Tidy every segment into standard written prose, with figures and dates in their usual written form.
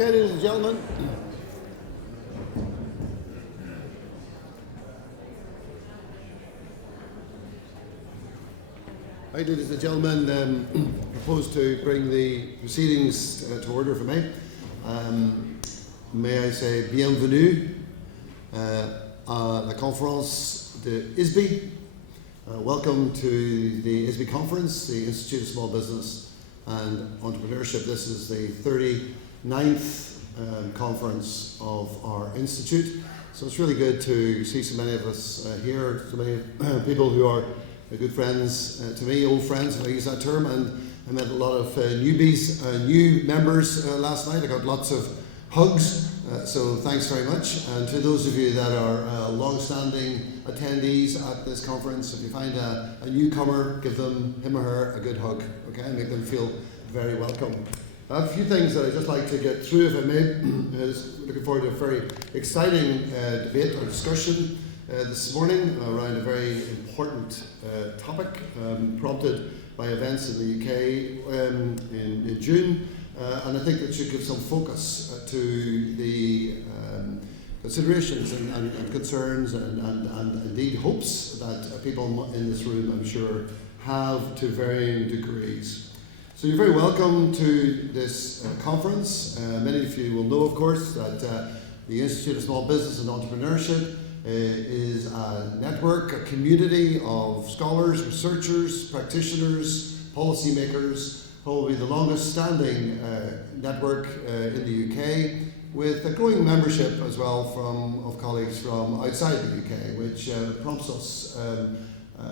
Okay, ladies and gentlemen. Right, ladies and gentlemen, I propose to bring the proceedings to order for me. May I say bienvenue à la conférence de ISBE. Welcome to the ISBE conference, the Institute of Small Business and Entrepreneurship. This is the 39th conference of our institute. So it's really good to see so many of us here, so many people who are good friends to me, old friends, if I use that term, and I met a lot of newbies, new members last night. I got lots of hugs, so thanks very much. And to those of you that are long-standing attendees at this conference, if you find a newcomer, give them, him or her, a good hug, okay, and make them feel very welcome. I have a few things that I'd just like to get through, if I may. Looking forward to a very exciting debate or discussion this morning around a very important topic prompted by events in the UK in June, and I think it should give some focus to the considerations and concerns and indeed hopes that people in this room, I'm sure, have to varying degrees. So you're very welcome to this conference. Many of you will know, of course, that the Institute of Small Business and Entrepreneurship is a network, a community of scholars, researchers, practitioners, policymakers, probably the longest standing network in the UK, with a growing membership as well of colleagues from outside the UK, which prompts us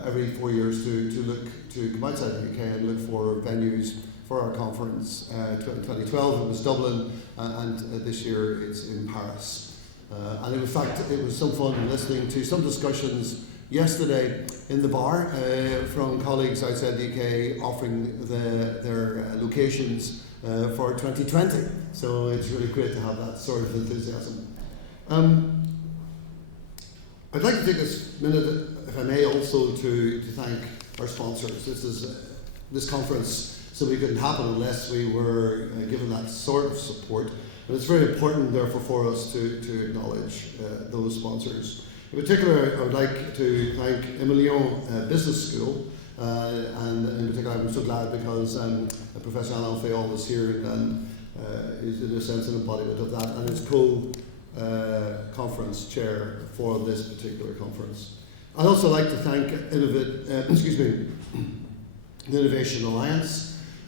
every 4 years to come outside the UK and look for venues for our conference. In 2012 it was Dublin, and this year it's in Paris. And in fact, it was some fun listening to some discussions yesterday in the bar from colleagues outside the UK offering their locations for 2020. So it's really great to have that sort of enthusiasm. I'd like to take this minute, if I may, also to thank our sponsors. This conference simply couldn't happen unless we were given that sort of support. And it's very important, therefore, for us to acknowledge those sponsors. In particular, I would like to thank Campenon Business School, and in particular, I'm so glad because Professor Alain is here and is in a sense an embodiment of that, and is co-conference chair for this particular conference. I'd also like to thank the Innovation Alliance.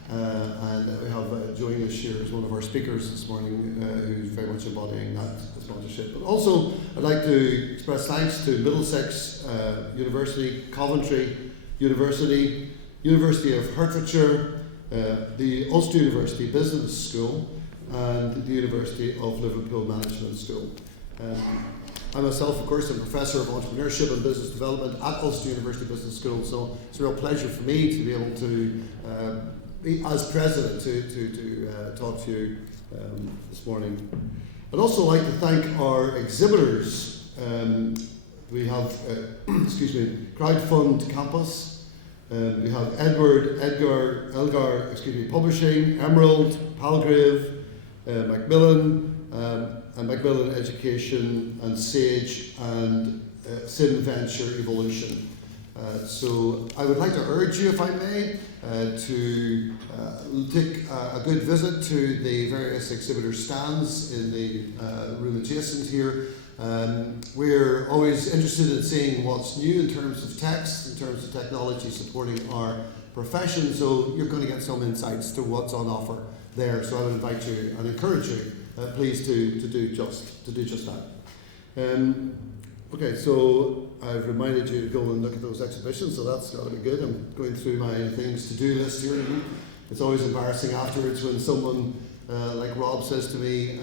And we have joining us here as one of our speakers this morning, who's very much embodying that sponsorship. But also, I'd like to express thanks to Middlesex University, Coventry University, University of Hertfordshire, the Ulster University Business School, and the University of Liverpool Management School. I myself, of course, am a professor of entrepreneurship and business development at Ulster University Business School, so it's a real pleasure for me to be able to as president to talk to you this morning. I'd also like to thank our exhibitors. We have Crowdfund Campus, we have Elgar Publishing, Emerald, Palgrave, Macmillan, and Macmillan Education, and Sage, and Sim Venture Evolution. So I would like to urge you, if I may, to take a good visit to the various exhibitor stands in the room adjacent here. We're always interested in seeing what's new in terms of text, in terms of technology supporting our profession, so you're going to get some insights to what's on offer there. So I would invite you and encourage you, please, to do just that. Okay, so I've reminded you to go and look at those exhibitions, so that's got to be good. I'm going through my things to-do list here. It's always embarrassing afterwards when someone like Rob says to me,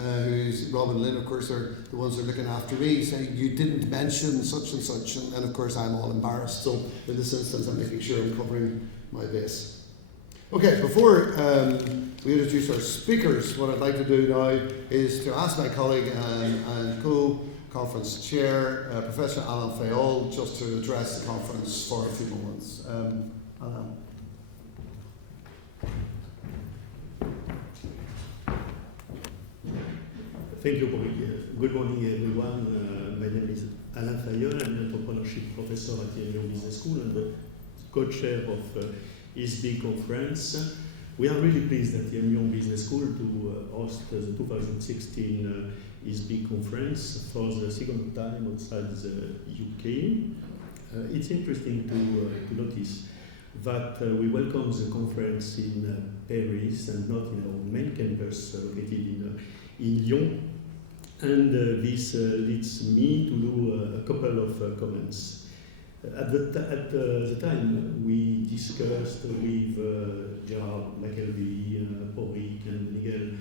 Rob and Lynn, of course, are the ones who are looking after me, saying, you didn't mention such and such, and of course I'm all embarrassed. So in this instance, I'm making sure I'm covering my base. Okay, before we introduce our speakers, what I'd like to do now is to ask my colleague and co-conference chair, Professor Alain, just to address the conference for a few moments. Alain. Thank you, Pauric. Good morning, everyone. My name is Alain. I'm an entrepreneurship professor at the ISBE Business School and the co-chair of ISBE conference. We are really pleased at the ISBE Business School to host the 2016 ISBE conference for the second time outside the UK. It's interesting to notice that we welcome the conference in Paris and not in our main campus located in Lyon. And this leads me to do a couple of comments. At the time, we discussed with Gerard McElvey, Pauric, and Miguel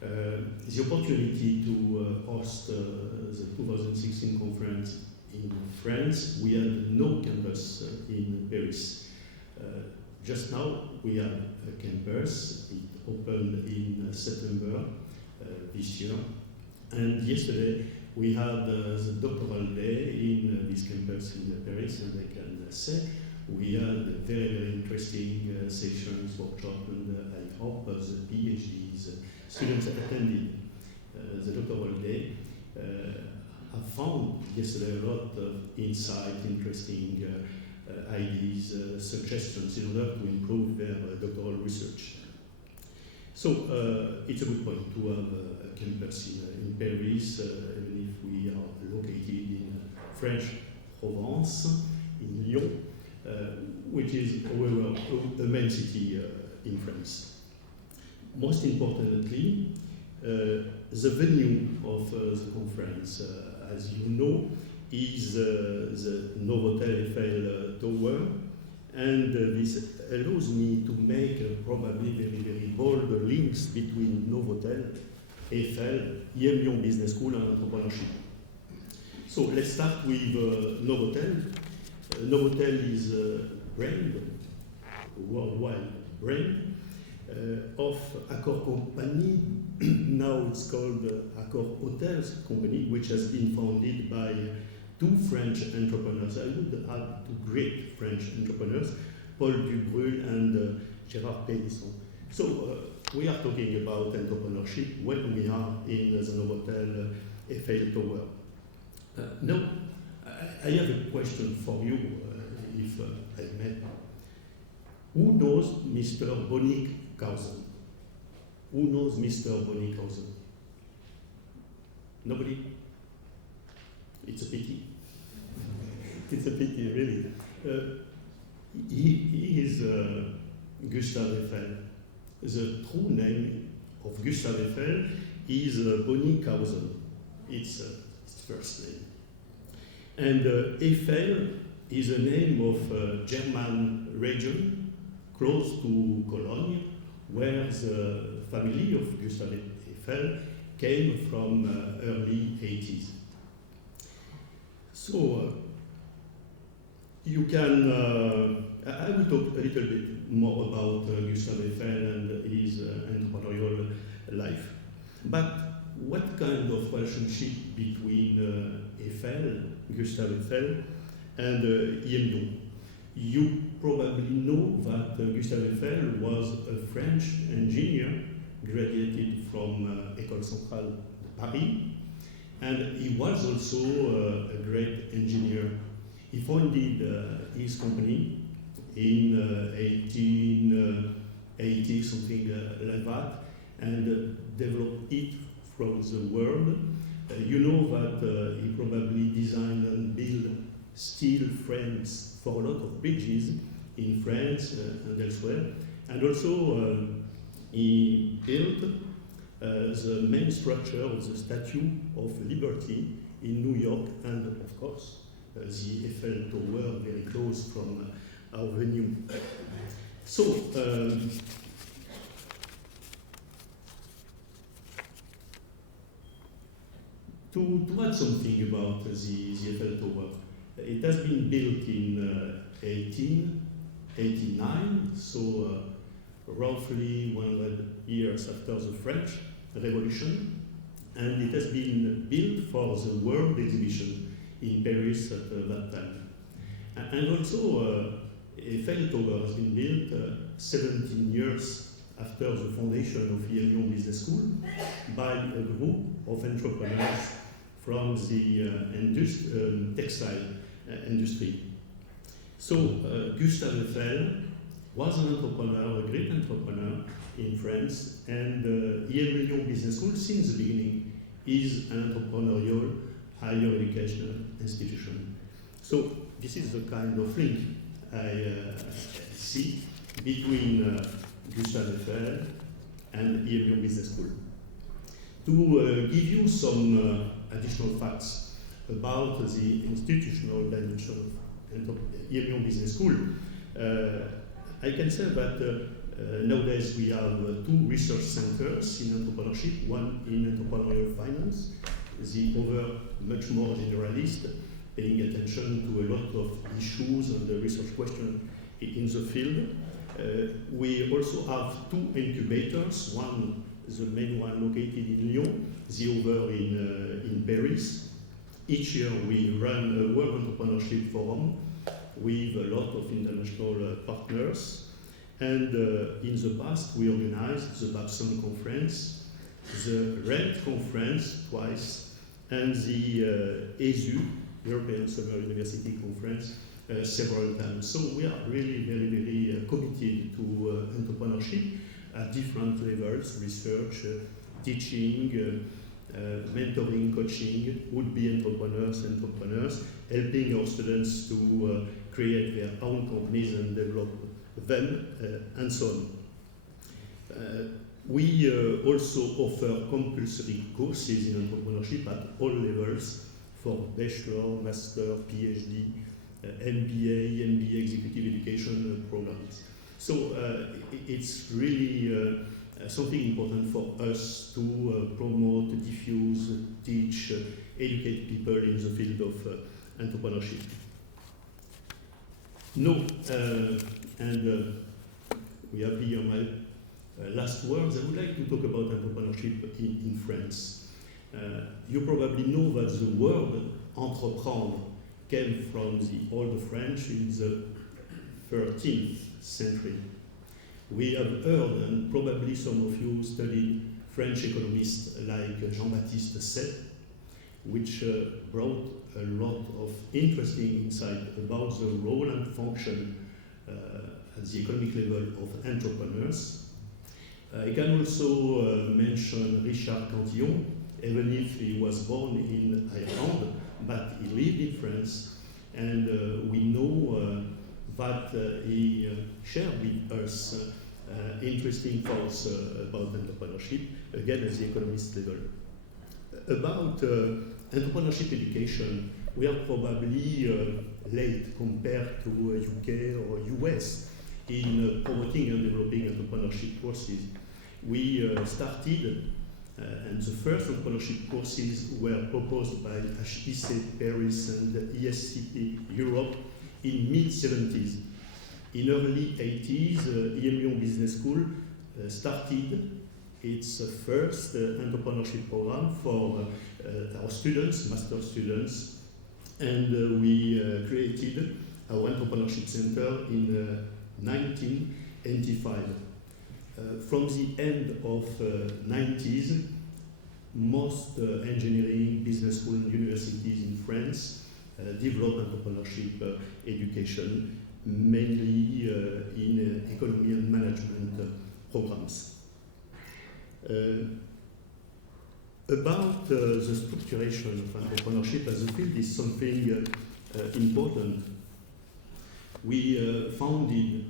the opportunity to host the 2016 conference in France. We had no campus in Paris. Just now, we have a campus. It opened in September this year. And yesterday, we had the doctoral day in this campus in Paris, and I can say we had very, very interesting sessions, workshops, and I hope the PhDs, students attending the doctoral day, have found yesterday a lot of insight, interesting ideas, suggestions in order to improve their doctoral research. So it's a good point to have a campus in Paris, even if we are located in French Provence, in Lyon, which is, however, the main city in France. Most importantly, the venue of the conference, as you know, is the Novotel Eiffel Tower, and this allows me to make probably very, very bold links between Novotel, Eiffel, ISBE Business School, and entrepreneurship. So let's start with Novotel. Novotel is a brand, a worldwide brand, of Accor Company. Now it's called Accor Hotels Company, which has been founded by two French entrepreneurs. I would add two great French entrepreneurs, Paul Dubrul and Gérard Pélisson. So we are talking about entrepreneurship when we are in the Novotel Eiffel Tower. Now, I have a question for you, if I may. Who knows Mr. Bonnickhausen? Who knows Mr. Bonnickhausen? Nobody? It's a pity. It's a pity, really. He is Gustave Eiffel. The true name of Gustave Eiffel is Bonnickhausen. It's his first name. And Eiffel is a name of a German region close to Cologne, where the family of Gustave Eiffel came from early 80s. So you can, I will talk a little bit more about Gustave Eiffel and his entrepreneurial life. But what kind of relationship between Eiffel, Gustave Eiffel, and ISBE? You probably know that Gustave Eiffel was a French engineer graduated from École Centrale de Paris, and he was also a great engineer. He founded his company in 1880, something like that, and developed it from the world. You know that he probably designed and built steel frames for a lot of bridges in France and elsewhere. And also he built the main structure of the Statue of Liberty in New York, and of course the Eiffel Tower, very close from our venue. So, to add something about the Eiffel Tower, it has been built in 1889, so roughly 100 years after the French Revolution, and it has been built for the World Exhibition in Paris at that time. And also, Eiffel Tower has been built 17 years after the foundation of ISBE Business School by a group of entrepreneurs from the textile industry. So Gustave Eiffel was an entrepreneur, a great entrepreneur in France, and ISBE Business School, since the beginning, is an entrepreneurial higher educational institution. So this is the kind of link I see between Gustave Eiffel and ISBE Business School. To give you some additional facts about the institutional dimension of ISBE Business School, I can say that nowadays we have two research centers in entrepreneurship, one in entrepreneurial finance, the other much more generalist, paying attention to a lot of issues and research questions in the field. We also have two incubators, one, the main one located in Lyon, the other in Paris. Each year we run a World Entrepreneurship Forum with a lot of international partners. And in the past we organized the Babson Conference, the RENT Conference twice, and the ESU, European Summer University Conference, several times. So we are really very, very committed to entrepreneurship at different levels, research, teaching, mentoring, coaching, would-be entrepreneurs, helping our students to create their own companies and develop them, and so on. We also offer compulsory courses in entrepreneurship at all levels for bachelor, master, PhD, MBA executive education programs. So it's really something important for us to promote, diffuse, teach, educate people in the field of entrepreneurship. No, and we have here my last words. I would like to talk about entrepreneurship in France. You probably know that the word entreprendre came from the Old French in the 13th century. We have heard, and probably some of you studied French economists like Jean-Baptiste Say, which brought a lot of interesting insight about the role and function at the economic level of entrepreneurs. I can also mention Richard Cantillon, even if he was born in Ireland, but he lived in France, and we know that he shared with us interesting thoughts about entrepreneurship, again at the economist level. About entrepreneurship education, we are probably late compared to UK or US in promoting and developing entrepreneurship courses. We started, and the first entrepreneurship courses were proposed by HEC Paris and ISBE Europe in mid-70s. In early 80s, ISBE Business School started its first entrepreneurship program for our students, master students, and we created our entrepreneurship center in 1985. From the end of 90s, most engineering, business schools, and universities in France develop entrepreneurship education, mainly in economy and management programs. About the structuration of entrepreneurship as a field is something important. We founded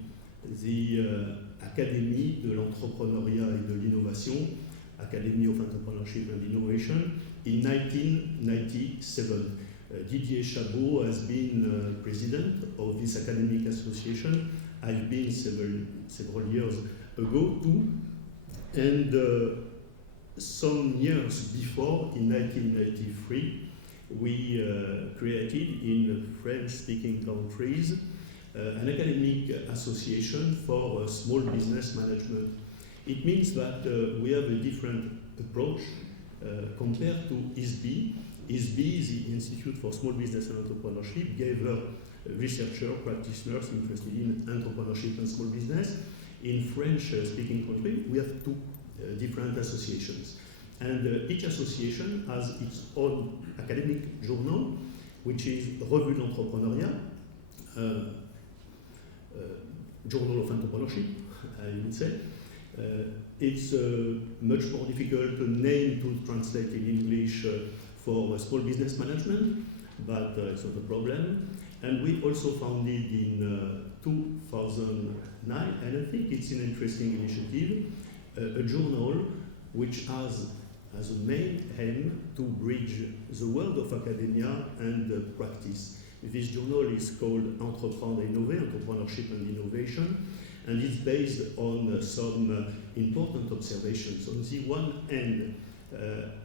the Académie de l'entrepreneuriat et de l'innovation, Academy of Entrepreneurship and Innovation, in 1997. Didier Chabot has been president of this academic association. I've been several years ago too, and some years before, in 1993, we created in French-speaking countries an academic association for small business management. It means that we have a different approach compared to ISBE. ISBE, the Institute for Small Business and Entrepreneurship, gave researchers, practitioners interested in entrepreneurship and small business. in French-speaking country, we have two different associations. And each association has its own academic journal, which is Revue d'Entrepreneuriat, Journal of Entrepreneurship, I would say. It's much more difficult name to translate in English for small business management, but it's not a problem. And we also founded in 2009, and I think it's an interesting initiative, a journal which has as a main aim to bridge the world of academia and practice. This journal is called Entreprendre et Innover, Entrepreneurship and Innovation, and it's based on some important observations. On the one hand,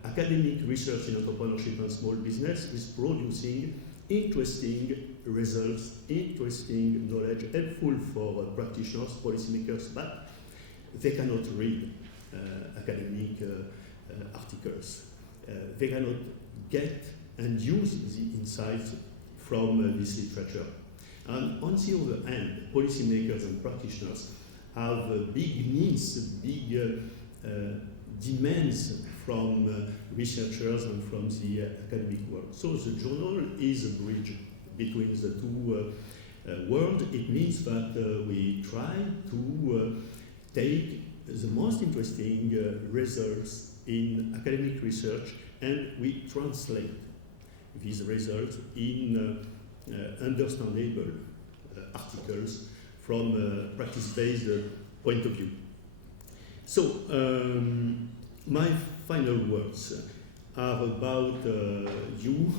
academic research in entrepreneurship and small business is producing interesting results, interesting knowledge, helpful for practitioners, policymakers, but they cannot read academic articles. They cannot get and use the insights from this literature. And on the other hand, policymakers and practitioners have big needs, big demands from researchers and from the academic world. So the journal is a bridge between the two worlds. It means that we try to take the most interesting results in academic research and we translate these results in understandable articles from a practice-based point of view. So, my final words are about you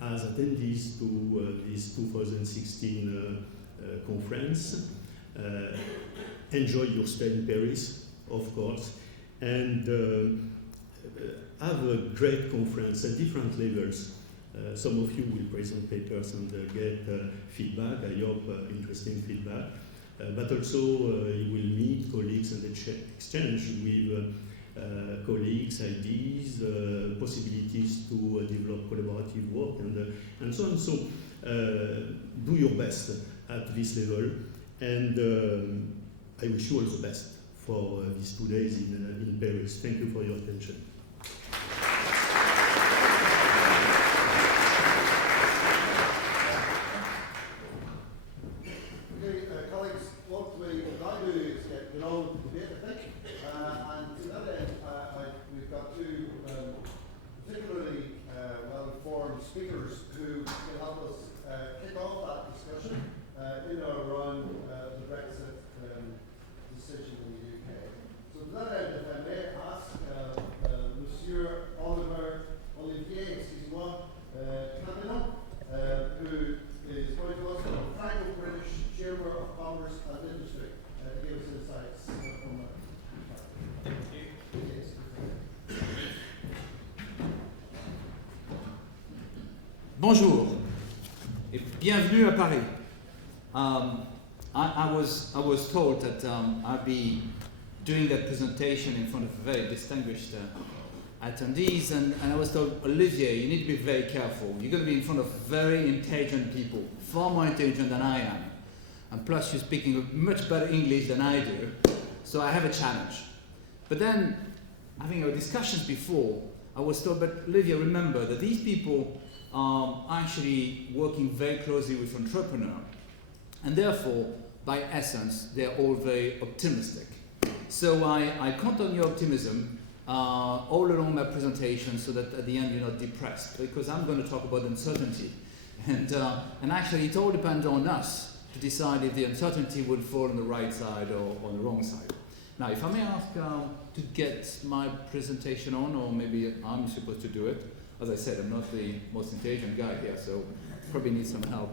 as attendees to this 2016 conference. Enjoy your stay in Paris, of course, and have a great conference at different levels. Some of you will present papers and get feedback, I hope interesting feedback, but also you will meet colleagues and exchange with colleagues, ideas, possibilities to develop collaborative work and so on. So do your best at this level, and I wish you all the best for these 2 days in Paris. Thank you for your attention. Speakers who will help us kick off that discussion in or around the Brexit decision in the UK. So to that end, if I may ask Monsieur Olivier, Campenon, who is going to us from Franco-British Chamber of Commerce and Industry to give us insights from that. Thank you. Yes. Bonjour et bienvenue à Paris. I was told that I'd be doing that presentation in front of very distinguished attendees, and I was told, Olivier, you need to be very careful. You're going to be in front of very intelligent people, far more intelligent than I am, and plus you're speaking much better English than I do, so I have a challenge. But then, having our discussions before, I was told, but Olivier, remember that these people are actually working very closely with entrepreneurs, and therefore, by essence, they're all very optimistic. So I count on your optimism all along my presentation, so that at the end you're not depressed, because I'm going to talk about uncertainty, and actually it all depends on us to decide if the uncertainty would fall on the right side or on the wrong side. Now, if I may ask to get my presentation on, or maybe I'm supposed to do it. As I said, I'm not the most intelligent guy here, so probably need some help.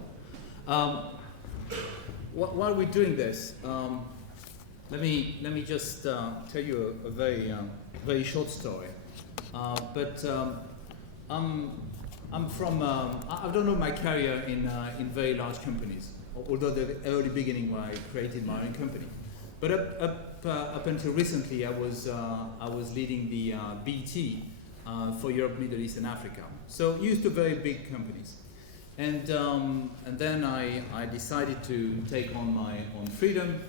While we're doing this, let me just tell you a very short story. I'm from I've done all my career in very large companies, although the early beginning when I created my own company. But up until recently, I was leading the BT. For Europe, Middle East, and Africa. So used to very big companies. And then I decided to take on my own freedom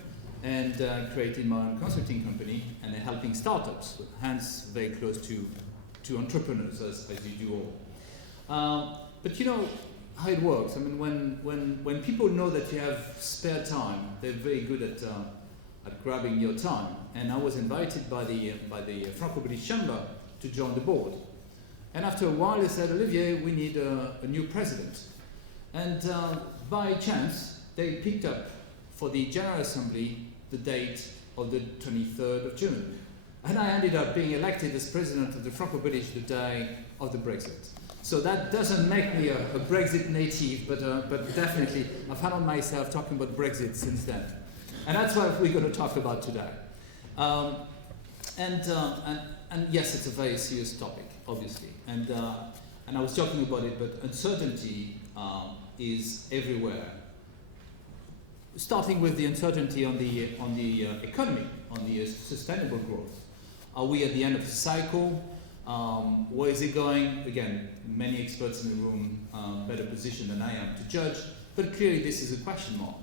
and created my own consulting company and helping startups, hence very close to entrepreneurs as you do all. But you know how it works. I mean, when people know that you have spare time, they're very good at grabbing your time. And I was invited by the Franco-British Chamber to join the board. And after a while, they said, Olivier, we need a new president. And by chance, they picked up for the General Assembly the date of the 23rd of June. And I ended up being elected as president of the Franco-British the day of the Brexit. So that doesn't make me a Brexit native, but definitely I found myself talking about Brexit since then. And that's what we're going to talk about today. And yes, it's a very serious topic, obviously. And I was talking about it, but uncertainty is everywhere. Starting with the uncertainty on the economy, on the sustainable growth. Are we at the end of the cycle? Where is it going? Again, many experts in the room better positioned than I am to judge, but clearly this is a question mark.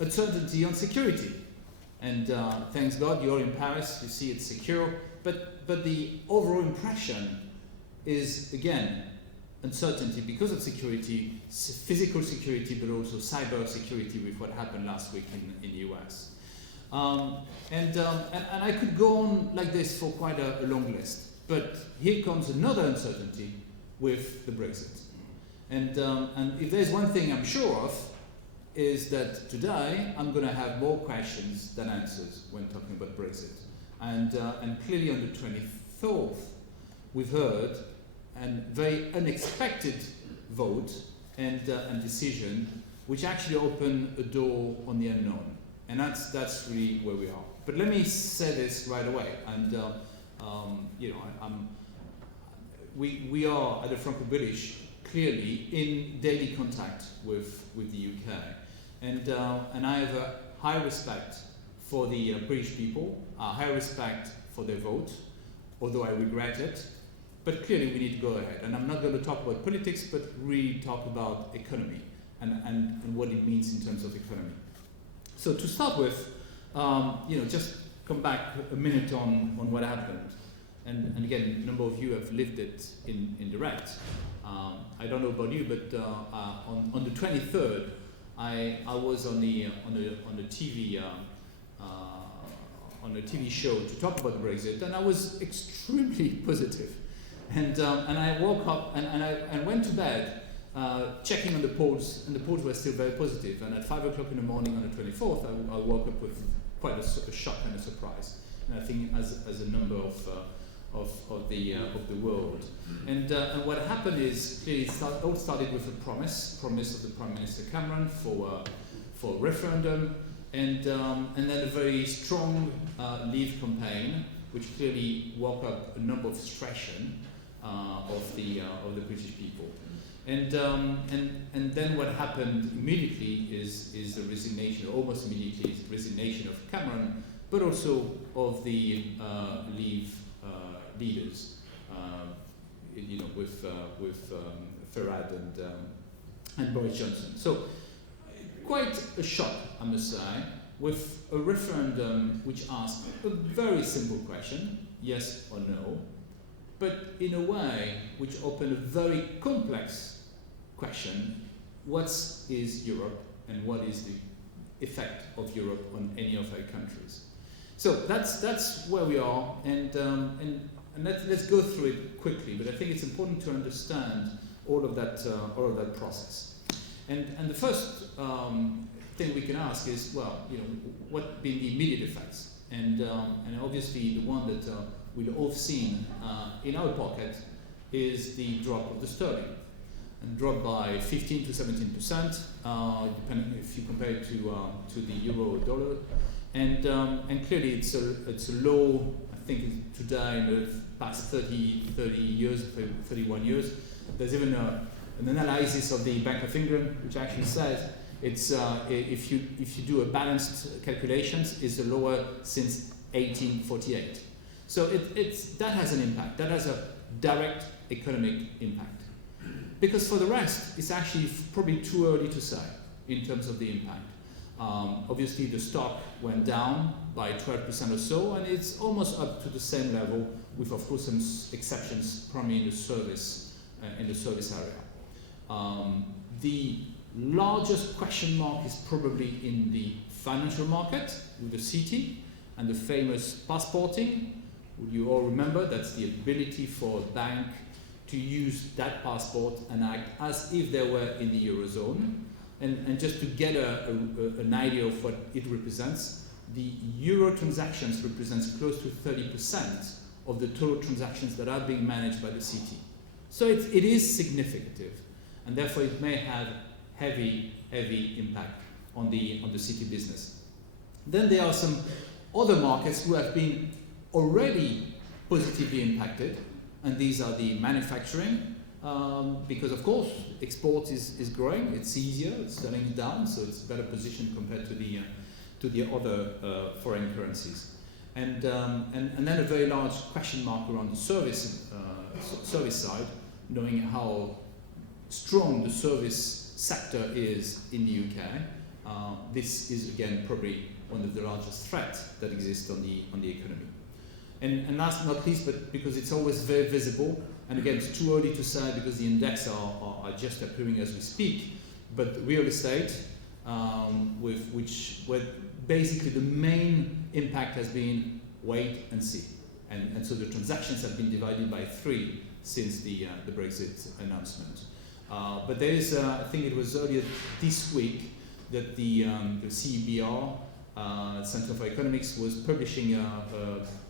Uncertainty on security. And thanks God you're in Paris, you see it's secure, but the overall impression is, again, uncertainty because of security, physical security, but also cyber security with what happened last week in the US. And I could go on like this for quite a long list. But here comes another uncertainty with the Brexit. And if there's one thing I'm sure of, is that today I'm going to have more questions than answers when talking about Brexit. And clearly on the 24th, we've heard a very unexpected vote and decision, which actually opened a door on the unknown. And that's really where we are. But let me say this right away. And you know, we are at the Franco-British clearly in daily contact with the UK, and I have a high respect for the British people, a high respect for their vote, although I regret it. But clearly we need to go ahead, and I'm not going to talk about politics, but really talk about economy and what it means in terms of economy. So to start with, you know, just come back a minute on what happened. And again, a number of you have lived it in direct. I don't know about you, but on the 23rd, I was on the TV on a TV show to talk about Brexit, and I was extremely positive. And I woke up and I went to bed checking on the polls, and the polls were still very positive. And at 5 o'clock in the morning on the 24th, I woke up with quite a shock and a surprise. And I think as a number of the world. And what happened is it all started with a promise of the Prime Minister Cameron for a referendum, and then a very strong Leave campaign, which clearly woke up a number of frustration of the British people. And then what happened immediately is the resignation, almost immediately, resignation of Cameron, but also of the Leave leaders, you know, with Farage and Boris Johnson. So quite a shock, I must say, with a referendum which asked a very simple question, yes or no, but in a way which opened a very complex question: what is Europe, and what is the effect of Europe on any of our countries? So that's where we are, and let's go through it quickly. But I think it's important to understand all of that process. And the first thing we can ask is, well, you know, what been the immediate effects? And obviously the one that we've all seen in our pocket is the drop of the sterling, and dropped by 15 to 17%, depending if you compare it to the euro or dollar. And clearly it's a low, I think today in the past 30 years, 31 years. There's even an analysis of the Bank of England which actually says it's if you do a balanced calculations, it's the lower since 1848. So that has an impact. That has a direct economic impact. Because for the rest, it's actually probably too early to say in terms of the impact. Obviously, the stock went down by 12% or so, and it's almost up to the same level, with of course some exceptions, primarily in the service area. The largest question mark is probably in the financial market with the city and the famous passporting. You all remember that's the ability for a bank to use that passport and act as if they were in the Eurozone. And just to get an idea of what it represents, the Euro transactions represents close to 30% of the total transactions that are being managed by the city. So it is significant, and therefore it may have heavy impact on the city business. Then there are some other markets who have been already positively impacted, and these are the manufacturing, because of course export is growing, it's easier, it's turning down, so it's a better position compared to the other foreign currencies. And then a very large question mark around the service side, knowing how strong the service sector is in the UK. This is again probably one of the largest threats that exists on the economy. And last but not least, but because it's always very visible, and again it's too early to say because the index are just appearing as we speak, but real estate, where basically the main impact has been wait and see. And so the transactions have been divided by 3 since the Brexit announcement. But there is, I think it was earlier this week, that the CEBR, Center for Economics, was publishing a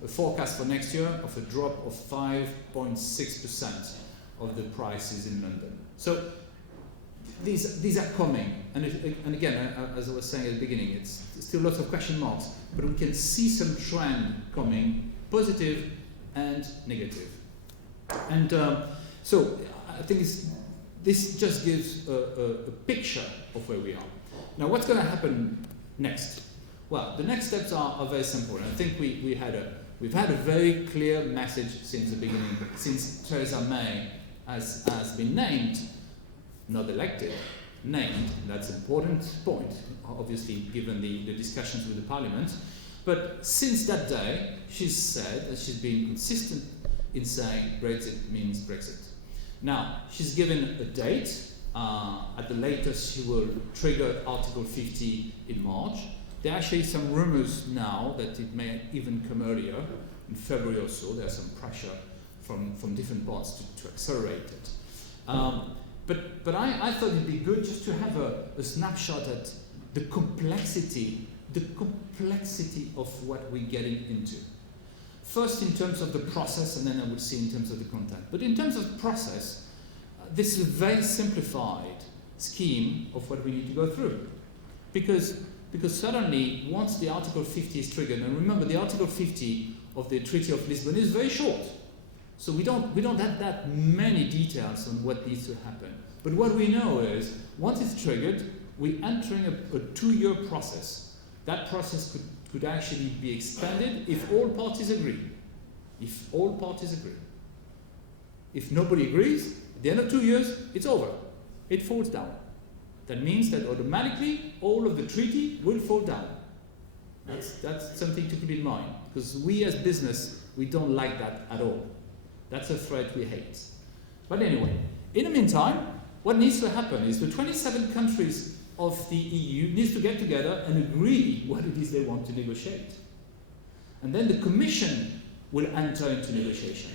forecast for next year of a drop of 5.6% of the prices in London. So these are coming, and again, as I was saying at the beginning, it's still lots of question marks, but we can see some trend coming, positive and negative. And so I think this just gives a picture of where we are. Now, what's going to happen next? Well, the next steps are very simple. And I think we've had a very clear message since the beginning, since Theresa May has been named, not elected, named. That's an important point, obviously, given the discussions with the Parliament. But since that day, she's said that she's been consistent in saying Brexit means Brexit. Now, she's given a date. At the latest, she will trigger Article 50 in March. There are actually some rumors now that it may even come earlier, in February or so. There's some pressure from different parts to accelerate it. But I thought it'd be good just to have a snapshot at the complexity of what we're getting into. First in terms of the process, and then I would see in terms of the content. But in terms of process, this is a very simplified scheme of what we need to go through. Because suddenly, once the Article 50 is triggered, and remember the Article 50 of the Treaty of Lisbon is very short. So we don't have that many details on what needs to happen. But what we know is, once it's triggered, we're entering a 2-year process. That process could actually be expanded if all parties agree. If all parties agree. If nobody agrees, at the end of 2 years, it's over. It falls down. That means that automatically all of the treaty will fall down. That's something to keep in mind, because we as business, we don't like that at all. That's a threat we hate. But anyway, in the meantime, what needs to happen is the 27 countries of the EU needs to get together and agree what it is they want to negotiate. And then the Commission will enter into negotiation.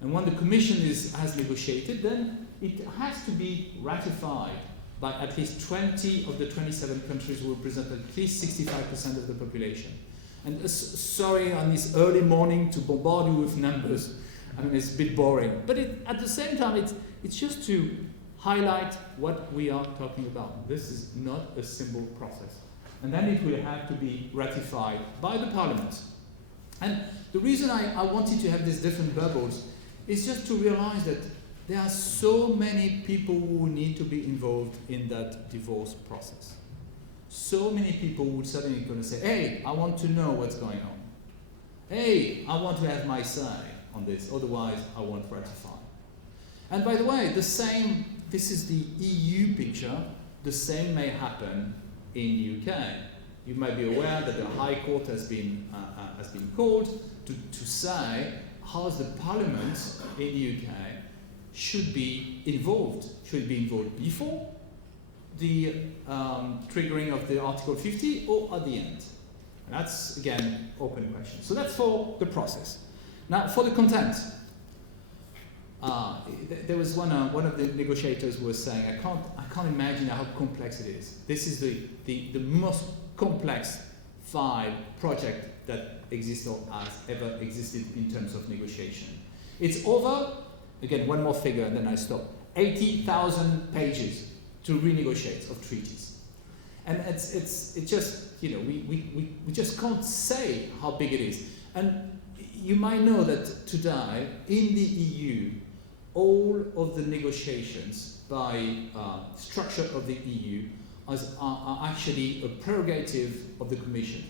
And when the Commission has negotiated, then it has to be ratified by at least 20 of the 27 countries who represent at least 65% of the population. And sorry on this early morning to bombard you with numbers. I mean, it's a bit boring. But at the same time, it's just to highlight what we are talking about. This is not a simple process. And then it will have to be ratified by the Parliament. And the reason I wanted to have these different bubbles is just to realize that there are so many people who need to be involved in that divorce process. So many people would suddenly going to say, hey, I want to know what's going on. Hey, I want to have my say on this, otherwise I won't ratify. And by the way, this is the EU picture, the same may happen in the UK. You might be aware that the High Court has been called to say how the Parliament in the UK should be involved before the triggering of the Article 50 or at the end. And that's, again, open question. So that's for the process. Now, for the content. There was one of the negotiators was saying, I can't imagine how complex it is. This is the most complex file project that exists or has ever existed in terms of negotiation. It's over, again, one more figure and then I stop, 80,000 pages to renegotiate of treaties. And it's just, we just can't say how big it is. And you might know that today in the EU, all of the negotiations by structure of the EU are actually a prerogative of the Commission.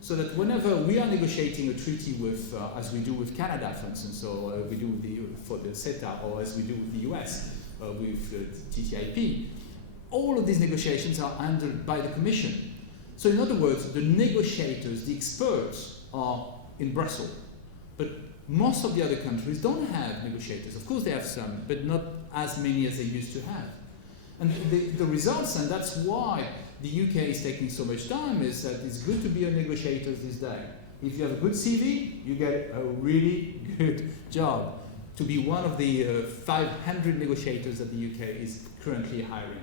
So that whenever we are negotiating a treaty with, as we do with Canada, for instance, or we do for the CETA, or as we do with the US, with TTIP, all of these negotiations are handled by the Commission. So in other words, the negotiators, the experts, are in Brussels. But most of the other countries don't have negotiators. Of course they have some, but not as many as they used to have. And the results, and that's why the UK is taking so much time, is that it's good to be a negotiator these days. If you have a good CV, you get a really good job to be one of the 500 negotiators that the UK is currently hiring.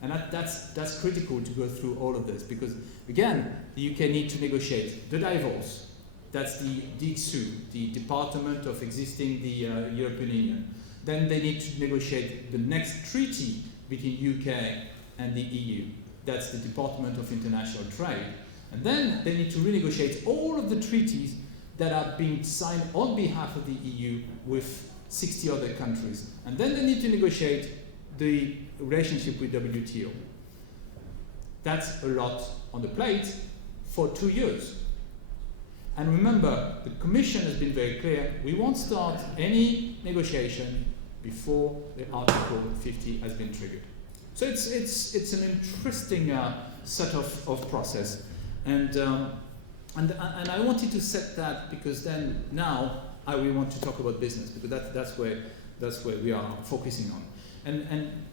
And that's critical to go through all of this, because again, the UK needs to negotiate the divorce. That's the DICSU, the Department of Existing the European Union. Then they need to negotiate the next treaty between UK and the EU. That's the Department of International Trade. And then they need to renegotiate all of the treaties that are being signed on behalf of the EU with 60 other countries. And then they need to negotiate the relationship with WTO. That's a lot on the plate for 2 years. And remember, the Commission has been very clear, we won't start any negotiation before the Article 50 has been triggered. So it's an interesting set of process. And I wanted to set that because then now I really want to talk about business, because that's where we are focusing on.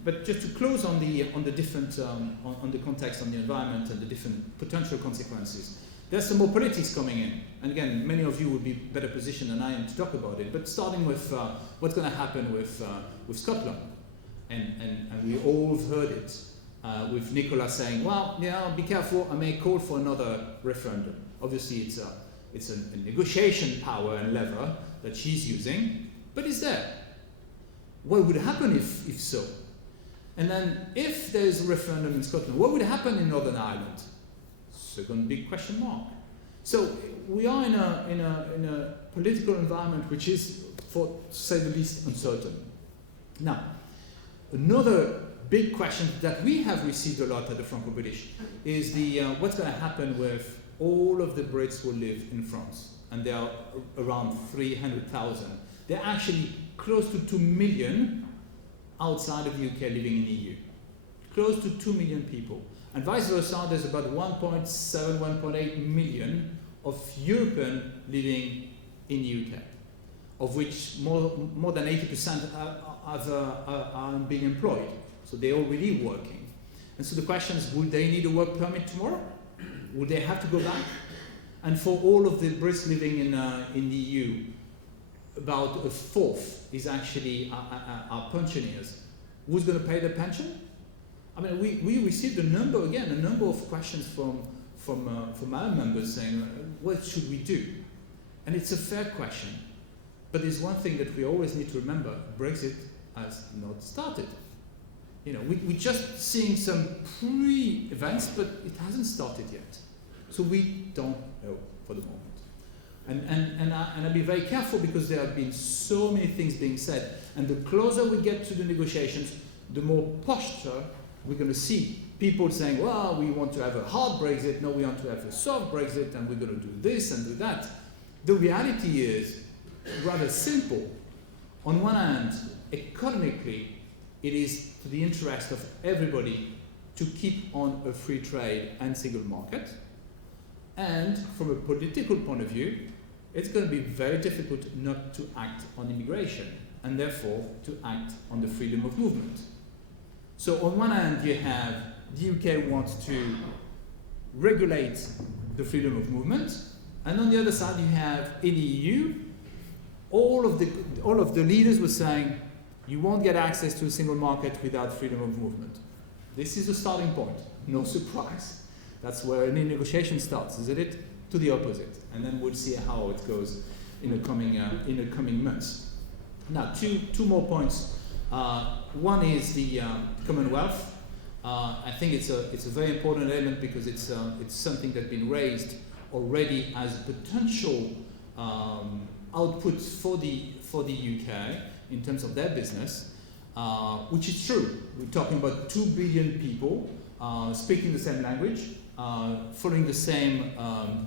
But just to close on the different on the context, on the environment and the different potential consequences, there's some more politics coming in. And again, many of you would be better positioned than I am to talk about it. But starting with what's going to happen with Scotland, and we all heard it with Nicola saying, well, be careful, I may call for another referendum. Obviously, it's a negotiation power and lever that she's using, but it's there. What would happen if so? And then if there's a referendum in Scotland, what would happen in Northern Ireland? Second big question mark. So we are in a political environment which is, for to say the least, uncertain. Now, another big question that we have received a lot at the Franco-British is what's going to happen with all of the Brits who live in France, and there are around 300,000. They're actually close to 2 million outside of the UK living in the EU. Close to 2 million people. And vice versa, there's about 1.7, 1.8 million of Europeans living in the UK, of which more than 80% are being employed. So they're already working. And so the question is, would they need a work permit tomorrow? Would they have to go back? And for all of the Brits living in the EU, about a fourth is actually our pensioners. Who's going to pay the pension? I mean, we received a number of questions from our members saying, what should we do? And it's a fair question. But there's one thing that we always need to remember, Brexit has not started. We're just seeing some pre-events, but it hasn't started yet. So we don't know for the moment. And I'll be very careful, because there have been so many things being said. And the closer we get to the negotiations, the more posture we're going to see. People saying, well, we want to have a hard Brexit, no, we want to have a soft Brexit, and we're going to do this and do that. The reality is rather simple. On one hand, economically, it is to the interest of everybody to keep on a free trade and single market. And from a political point of view, it's going to be very difficult not to act on immigration and therefore to act on the freedom of movement. So on one hand, you have the UK wants to regulate the freedom of movement, and on the other side, you have in the EU, all of the leaders were saying, you won't get access to a single market without freedom of movement. This is a starting point, no surprise. That's where any negotiation starts, isn't it? To the opposite, and then we'll see how it goes in the coming months. Now, two more points. One is the Commonwealth. I think it's a very important element because it's something that's been raised already as potential output for the UK in terms of their business, which is true. We're talking about 2 billion people speaking the same language, following the same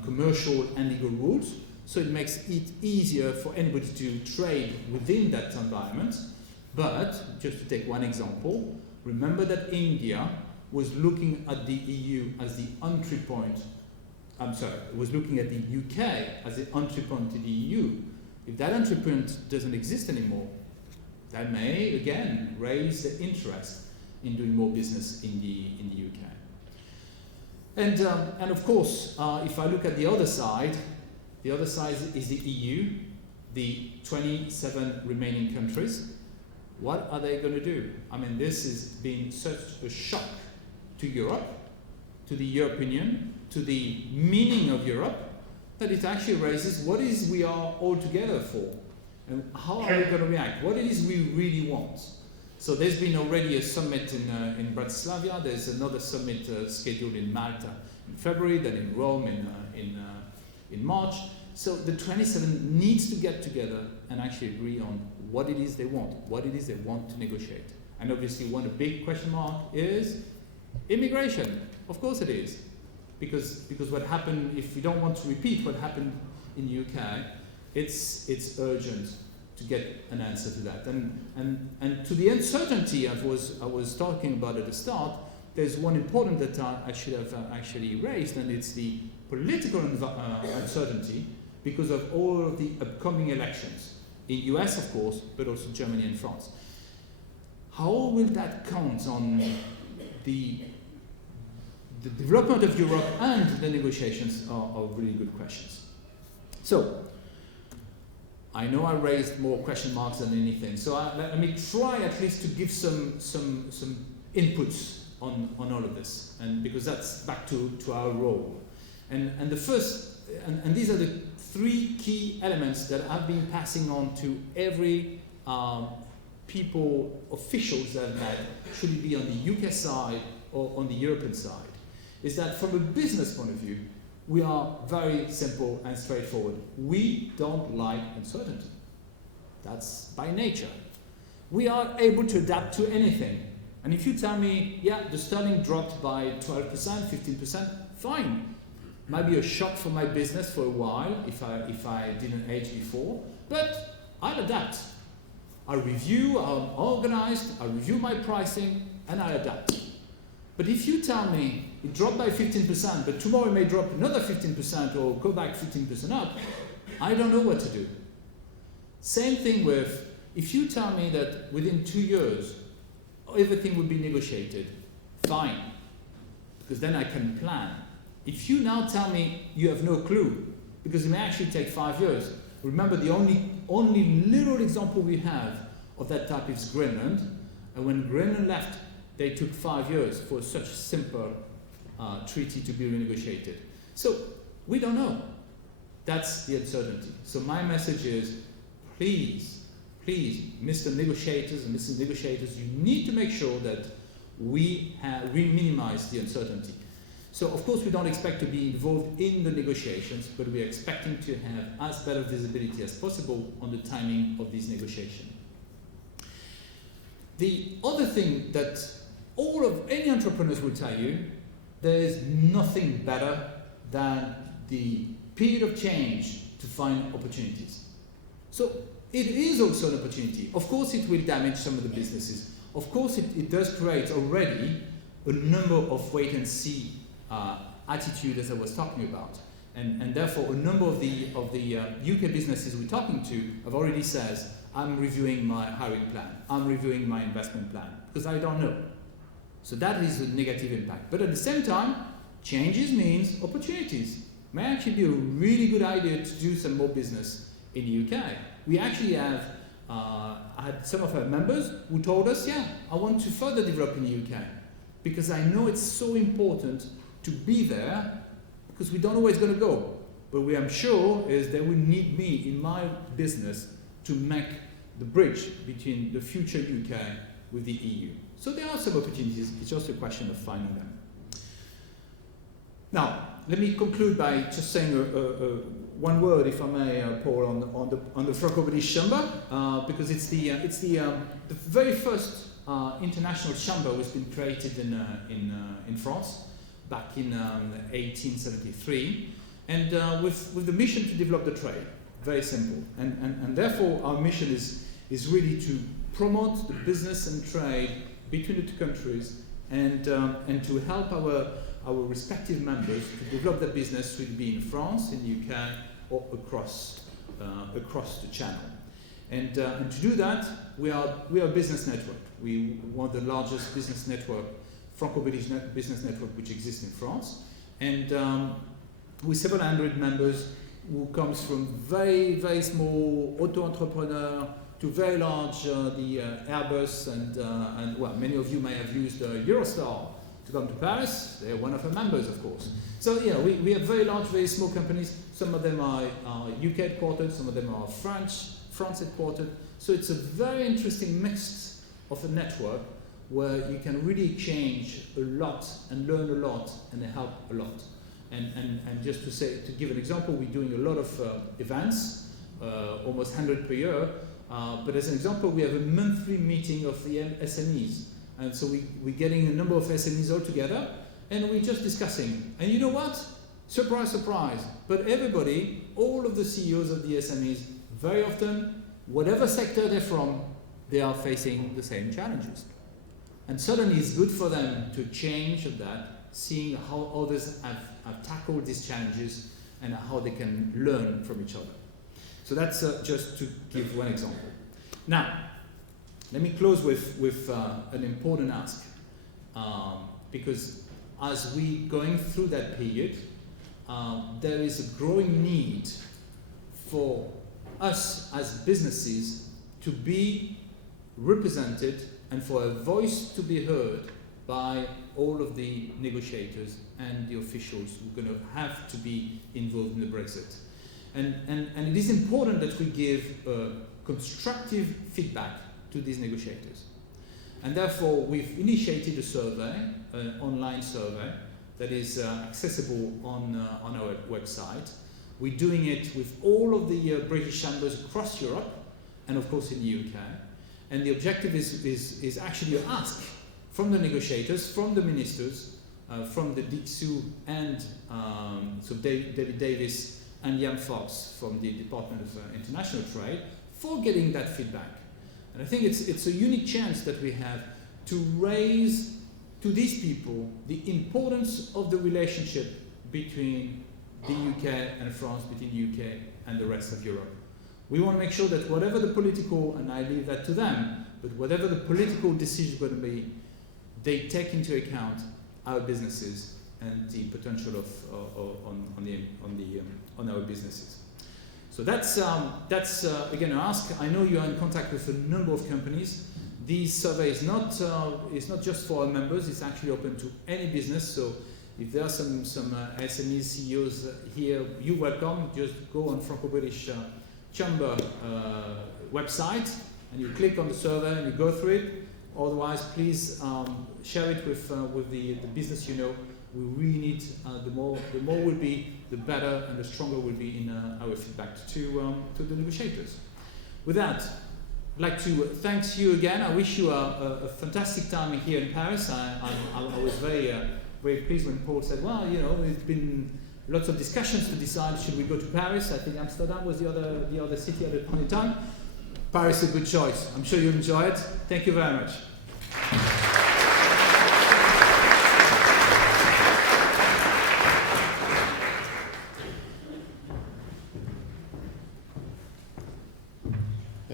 commercial and legal rules, so it makes it easier for anybody to trade within that environment. But, just to take one example, remember that India was looking at the EU as the entry point, was looking at the UK as the entry point to the EU. If that entry point doesn't exist anymore, that may, again, raise the interest in doing more business in the UK. And of course, if I look at the other side is the EU, the 27 remaining countries. What are they going to do? I mean, this has been such a shock to Europe, to the European Union, to the meaning of Europe, that it actually raises what is we are all together for, and how are we going to react? What it is we really want. So there's been already a summit in Bratislava. There's another summit scheduled in Malta in February, then in Rome in March. So the 27 needs to get together and actually agree on what it is they want, what it is they want to negotiate. And obviously one big question mark is immigration. Of course it is. Because what happened, if we don't want to repeat what happened in the UK, it's urgent to get an answer to that. And to the uncertainty I was talking about at the start, there's one important that I should have actually raised, and it's the political uncertainty because of all of the upcoming elections in US, of course, but also Germany and France. How will that count on the development of Europe and the negotiations are really good questions. So, I know I raised more question marks than anything, so let me try at least to give some inputs on all of this, and because that's back to our role. And the first, and these are the three key elements that I've been passing on to every officials that I've met, should it be on the UK side or on the European side, is that from a business point of view, we are very simple and straightforward. We don't like uncertainty. That's by nature. We are able to adapt to anything. And if you tell me, yeah, the sterling dropped by 12%, 15%, fine. Might be a shock for my business for a while if I didn't hedge before, but I'll adapt. I'll review, I'm organized, I'll review my pricing, and I adapt. But if you tell me it dropped by 15%, but tomorrow it may drop another 15% or go back 15% up, I don't know what to do. Same thing with, if you tell me that within 2 years, everything will be negotiated, fine, because then I can plan. If you now tell me you have no clue, because it may actually take 5 years, remember the only little example we have of that type is Greenland, and when Greenland left, they took 5 years for such simple treaty to be renegotiated. So we don't know. That's the uncertainty. So my message is, please, Mr. Negotiators and Mrs. Negotiators, you need to make sure that we minimize the uncertainty. So of course we don't expect to be involved in the negotiations, but we're expecting to have as better visibility as possible on the timing of these negotiations. The other thing that any entrepreneurs will tell you, there is nothing better than the period of change to find opportunities. So it is also an opportunity. Of course it will damage some of the businesses. Of course it does create already a number of wait-and-see attitude as I was talking about. And therefore, a number of the UK businesses we're talking to have already said, I'm reviewing my hiring plan, I'm reviewing my investment plan, because I don't know. So that is a negative impact. But at the same time, changes means opportunities. May actually be a really good idea to do some more business in the UK. We actually have had some of our members who told us, yeah, I want to further develop in the UK, because I know it's so important to be there, because we don't know where it's going to go. But what I'm sure is they will need me in my business to make the bridge between the future UK with the EU. So there are some opportunities, it's just a question of finding them. Now, let me conclude by just saying one word, if I may, Paul, on the Franco-British Chamber, because it's the very first international chamber which has been created in France back in 1873, and with the mission to develop the trade. Very simple, and therefore our mission is really to promote the business and trade between the two countries, and to help our respective members to develop their business, whether it be in France, in the UK, or across the channel. And to do that, we are a business network. We are the largest business network, Franco-British business network, which exists in France, and with several hundred members who comes from very, very small auto entrepreneur to very large, the Airbus, and well, many of you may have used Eurostar to come to Paris. They're one of our members, of course. So yeah, we have very large, very small companies. Some of them are UK headquartered, some of them are France headquartered. So it's a very interesting mix of a network where you can really change a lot and learn a lot and help a lot. And just to give an example, we're doing a lot of events, almost 100 per year. But as an example, we have a monthly meeting of the SMEs. And so we're getting a number of SMEs all together, and we're just discussing. And you know what? Surprise, surprise. But everybody, all of the CEOs of the SMEs, very often, whatever sector they're from, they are facing the same challenges. And suddenly it's good for them to change that, seeing how others have tackled these challenges and how they can learn from each other. So that's just to give one example. Now, let me close with an important ask, because as we're going through that period, there is a growing need for us as businesses to be represented and for a voice to be heard by all of the negotiators and the officials who are going to have to be involved in the Brexit. And it is important that we give constructive feedback to these negotiators. And therefore, we've initiated a survey, an online survey, that is accessible on our website. We're doing it with all of the British chambers across Europe, and of course in the UK. And the objective is actually to ask from the negotiators, from the ministers, from the DICSU and so David Davis and Jan Fox from the Department of International Trade, for getting that feedback. And I think it's a unique chance that we have to raise to these people the importance of the relationship between the UK and France, between the UK and the rest of Europe. We want to make sure that whatever the political, and I leave that to them, but whatever the political decision is going to be, they take into account our businesses and the potential on our businesses. So that's again an ask. I know you are in contact with a number of companies. These surveys is not just for our members. It's actually open to any business. So if there are some SME CEOs here, you're welcome. Just go on Franco-British Chamber website and you click on the survey and you go through it. Otherwise, please share it with the business you know. We really need the more will be, the better and the stronger will be in our feedback to the negotiators. With that, I'd like to thank you again. I wish you a fantastic time here in Paris. I was very pleased when Paul said, well, you know, it's been lots of discussions to decide should we go to Paris. I think Amsterdam was the other city at the point in time. Paris is a good choice. I'm sure you'll enjoy it. Thank you very much.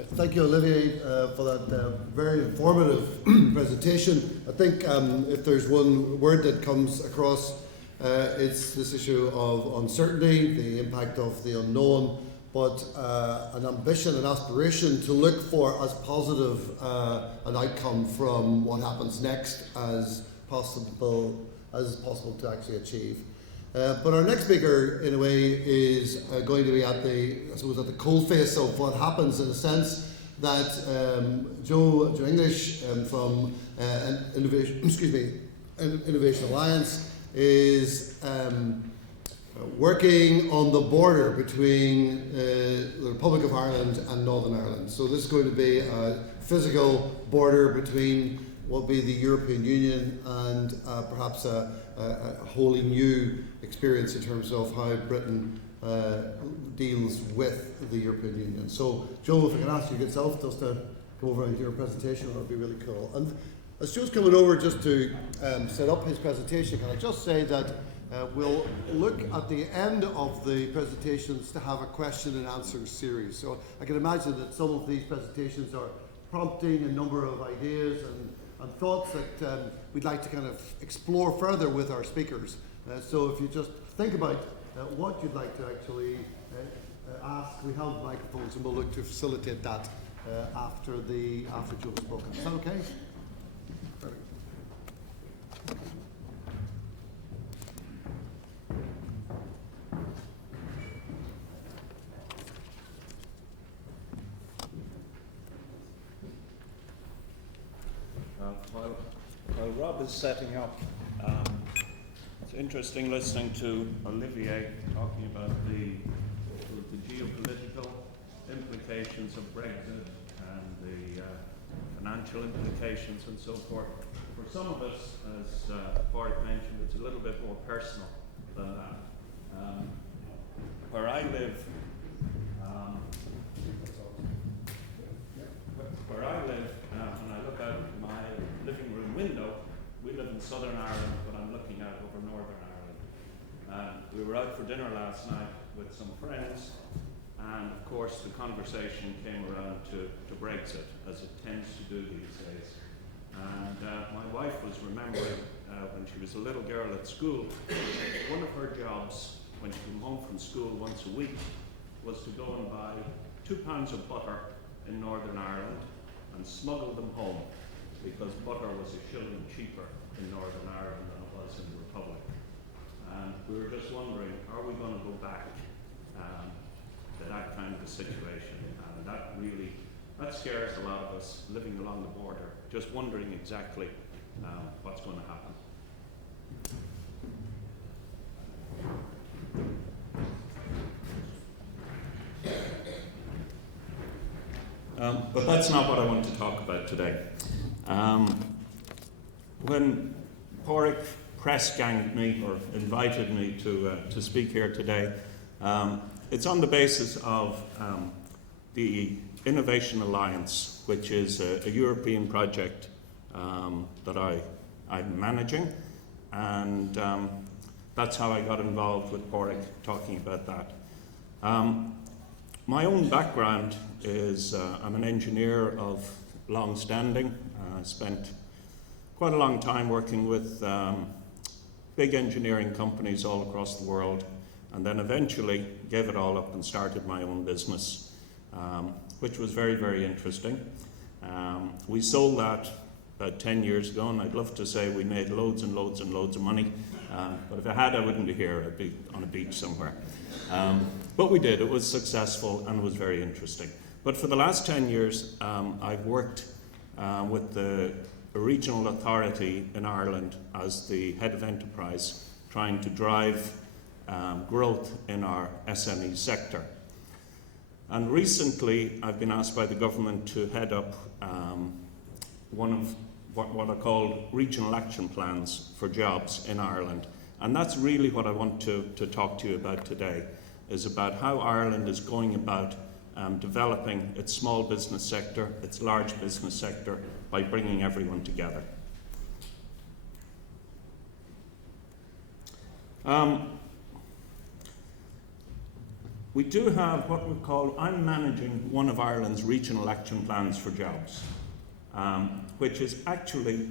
Thank you, Olivier, for that very informative presentation. I think if there's one word that comes across, it's this issue of uncertainty, the impact of the unknown, but an ambition and aspiration to look for as positive an outcome from what happens next as possible to actually achieve. But our next speaker, in a way, is going to be at the coalface of what happens, in a sense that Joe English from Innovation Alliance is working on the border between the Republic of Ireland and Northern Ireland. So this is going to be a physical border between what will be the European Union and perhaps a wholly new experience in terms of how Britain deals with the European Union. So, Joe, if I can ask you yourself just to come over and do your presentation, that would be really cool. And as Joe's coming over just to set up his presentation, can I just say that we'll look at the end of the presentations to have a question and answer series. So I can imagine that some of these presentations are prompting a number of ideas and thoughts that we'd like to kind of explore further with our speakers. So if you just think about what you'd like to actually ask, we have microphones and we'll look to facilitate that after Joe's spoken. Is that okay? While Rob is setting up, it's interesting listening to Olivier talking about the geopolitical implications of Brexit and the financial implications and so forth. For some of us, as Pauric mentioned, it's a little bit more personal than that. Where I live, when I look out of my living room window, we live in Southern Ireland, but I'm looking out over Northern Ireland. We were out for dinner last night with some friends, and of course the conversation came around to Brexit, as it tends to do these days. And my wife was remembering when she was a little girl at school, one of her jobs when she came home from school once a week was to go and buy 2 pounds of butter in Northern Ireland and smuggle them home, because butter was a shilling cheaper in Northern Ireland than it was in the Republic. And we were just wondering, are we going to go back to that kind of a situation? And that scares a lot of us living along the border, just wondering exactly what's going to happen. But that's not what I want to talk about today. When Pauric press-ganged me or invited me to speak here today, it's on the basis of the Innovation Alliance, which is a European project that I'm managing, and that's how I got involved with Pauric, talking about that. My own background is I'm an engineer of long standing. I spent quite a long time working with big engineering companies all across the world, and then eventually gave it all up and started my own business, which was very, very interesting. We sold that about 10 years ago, and I'd love to say we made loads and loads and loads of money, but if I had, I wouldn't be here. I'd be on a beach somewhere. But we did. It was successful and it was very interesting. But for the last 10 years, I've worked with the regional authority in Ireland as the head of enterprise, trying to drive growth in our SME sector. And recently, I've been asked by the government to head up one of what are called regional action plans for jobs in Ireland. And that's really what I want to talk to you about today, is about how Ireland is going about developing its small business sector, its large business sector, by bringing everyone together. we do have what we call, I'm managing one of Ireland's regional action plans for jobs, which is actually,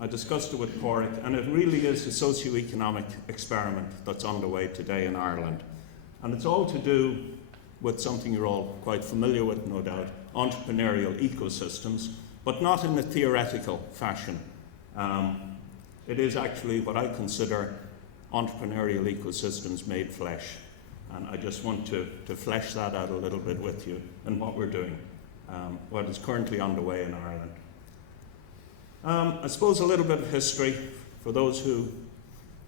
I discussed it with Pauric, and it really is a socio-economic experiment that's underway today in Ireland. And it's all to do with something you're all quite familiar with, no doubt, entrepreneurial ecosystems, but not in a theoretical fashion. It is actually what I consider entrepreneurial ecosystems made flesh. And I just want to flesh that out a little bit with you and what we're doing, what is currently underway in Ireland. I suppose a little bit of history for those who,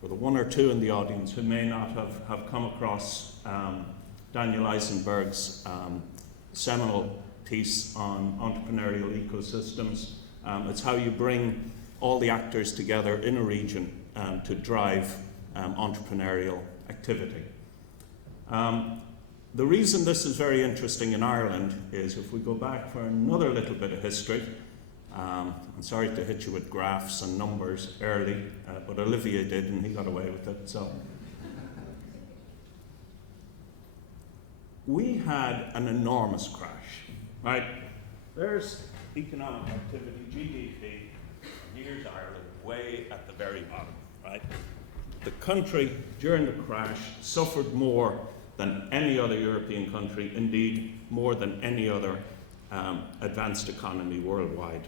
for the one or two in the audience who may not have come across Daniel Eisenberg's seminal piece on entrepreneurial ecosystems. It's how you bring all the actors together in a region to drive entrepreneurial activity. The reason this is very interesting in Ireland is if we go back for another little bit of history. I'm sorry to hit you with graphs and numbers early, but Olivier did and he got away with it. So we had an enormous crash, right? There's economic activity, GDP, here's Ireland, way at the very bottom, right? The country, during the crash, suffered more than any other European country, indeed more than any other advanced economy worldwide.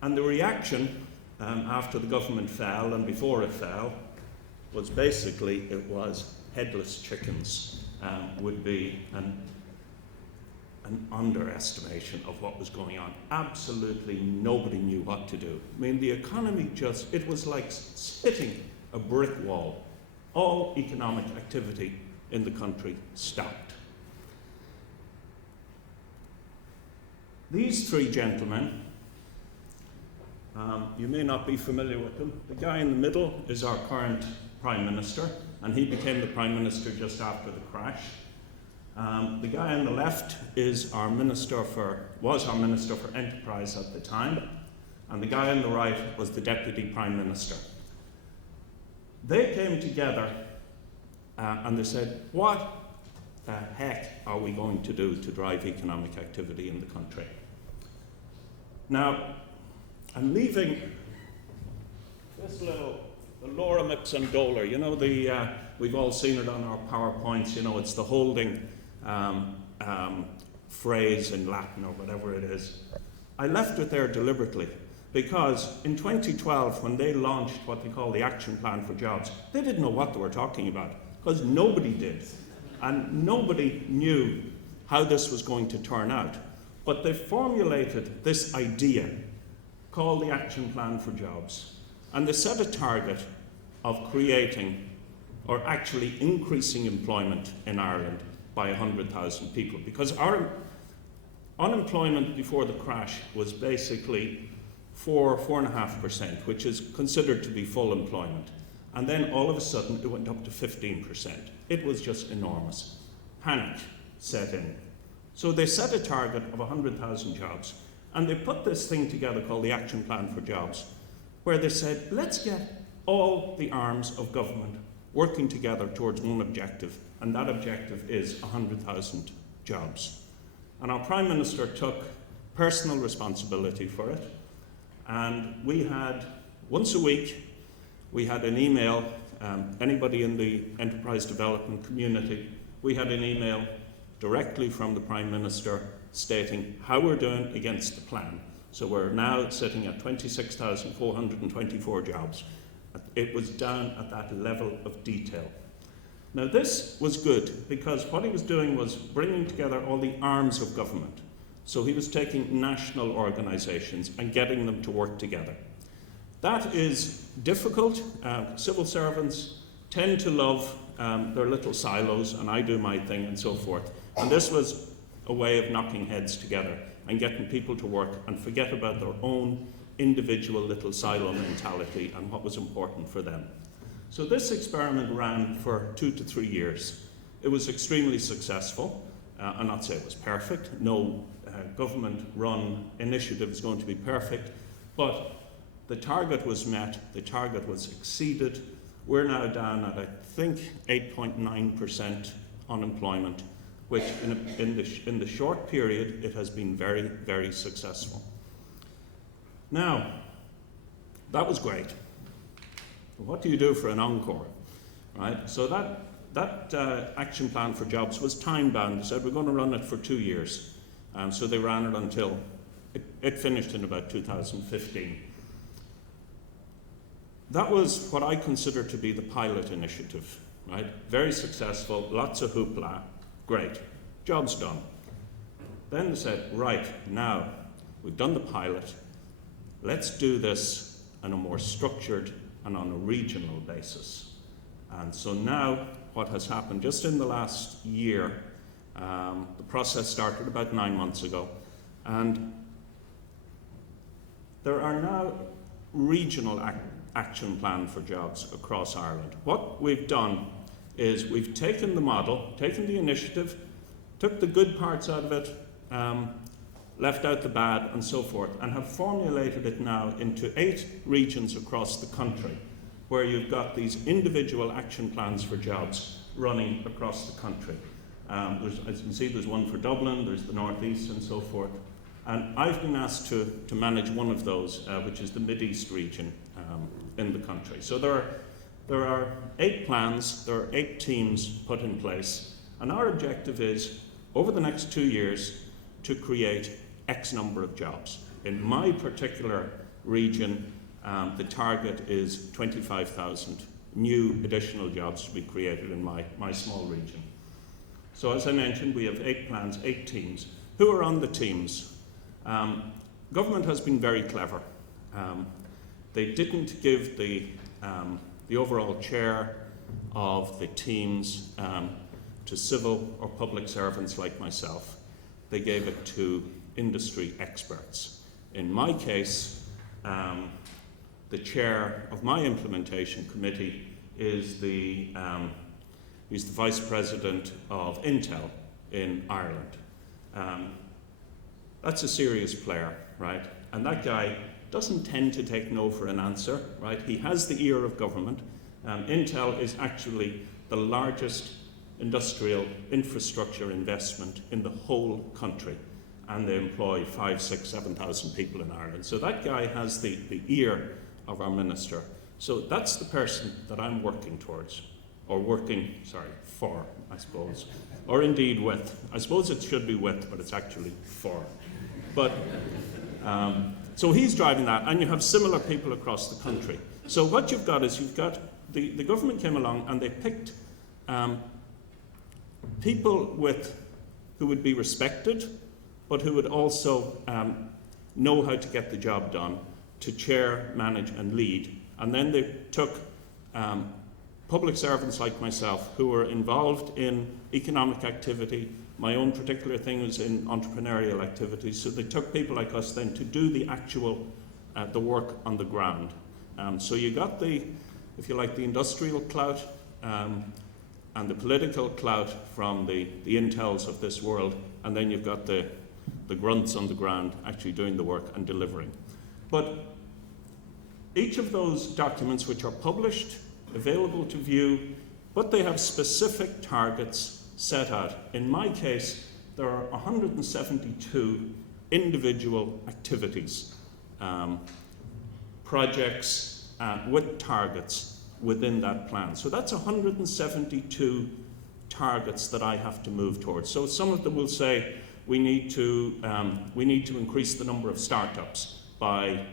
And the reaction after the government fell and before it fell was basically, it was headless chickens would be an underestimation of what was going on. Absolutely nobody knew what to do. I mean, the economy just, it was like hitting a brick wall. All economic activity in the country stopped. These three gentlemen, you may not be familiar with them. The guy in the middle is our current Prime Minister, and he became the Prime Minister just after the crash. The guy on the left is our was our Minister for Enterprise at the time, and the guy on the right was the Deputy Prime Minister. They came together and they said, what the heck are we going to do to drive economic activity in the country? Now, I'm leaving this little, the lorem ipsum dolor, you know, we've all seen it on our PowerPoints, you know, it's the holding phrase in Latin or whatever it is. I left it there deliberately because in 2012, when they launched what they call the Action Plan for Jobs, they didn't know what they were talking about because nobody did. And nobody knew how this was going to turn out. But they formulated this idea called the Action Plan for Jobs. And they set a target of creating or actually increasing employment in Ireland by 100,000 people. Because our unemployment before the crash was basically 4.5%, which is considered to be full employment. And then all of a sudden it went up to 15%. It was just enormous. Panic set in. So they set a target of 100,000 jobs, and they put this thing together called the Action Plan for Jobs, where they said, let's get all the arms of government working together towards one objective, and that objective is 100,000 jobs. And our Prime Minister took personal responsibility for it, and we had, once a week, we had an email, anybody in the enterprise development community, we had an email directly from the Prime Minister stating how we're doing against the plan. So we're now sitting at 26,424 jobs. It was down at that level of detail. Now this was good because what he was doing was bringing together all the arms of government. So he was taking national organisations and getting them to work together. That is difficult. Civil servants tend to love their little silos, and I do my thing and so forth. And this was a way of knocking heads together and getting people to work and forget about their own individual little silo mentality and what was important for them. So this experiment ran for 2 to 3 years. It was extremely successful. I'll not say it was perfect. No government-run initiative is going to be perfect, but the target was met, the target was exceeded. we're now down at, I think, 8.9% unemployment, which in the short period, it has been very, very successful. Now, that was great. What do you do for an encore, right? So that action plan for jobs was time-bound. They said, we're going to run it for 2 years. So they ran it until it finished in about 2015. That was what I consider to be the pilot initiative, right? Very successful, lots of hoopla, great, job's done. Then they said, right, now we've done the pilot, let's do this on a more structured and on a regional basis. And so now what has happened just in the last year, the process started about 9 months ago, and there are now regional action plans for jobs across Ireland. What we've done is we've taken the model, taken the initiative, took the good parts out of it, left out the bad and so forth, and have formulated it now into 8 regions across the country, where you've got these individual action plans for jobs running across the country. As you can see, there's one for Dublin, there's the North East and so forth. And I've been asked to manage one of those, which is the Mid-East region in the country. So there are 8 plans, there are 8 teams put in place, and our objective is, over the next 2 years, to create X number of jobs. In my particular region, the target is 25,000 new additional jobs to be created in my small region. So as I mentioned, we have 8 plans, 8 teams. Who are on the teams? Government has been very clever. They didn't give the overall chair of the teams to civil or public servants like myself. They gave it to industry experts. In my case, the chair of my implementation committee is the vice president of Intel in Ireland. That's a serious player, right? And that guy doesn't tend to take no for an answer, right? He has the ear of government. Intel is actually the largest industrial infrastructure investment in the whole country, and they employ 5,000, 6,000, 7,000 people in Ireland. So that guy has the ear of our minister. So that's the person that I'm working towards, or for, I suppose, or indeed with. I suppose it should be with, but it's actually for. But so he's driving that, and you have similar people across the country. So what you've got is the government came along and they picked people who would be respected, but who would also know how to get the job done, to chair, manage and lead. And then they took public servants like myself who were involved in economic activity. My own particular thing was in entrepreneurial activities. So they took people like us then to do the actual, the work on the ground. So you got if you like, the industrial clout and the political clout from the Intels of this world, and then you've got the grunts on the ground actually doing the work and delivering. But each of those documents, which are published, available to view, but they have specific targets set out. In my case, there are 172 individual activities, projects with targets within that plan. So that's 172 targets that I have to move towards. So some of them will say we need to increase the number of startups by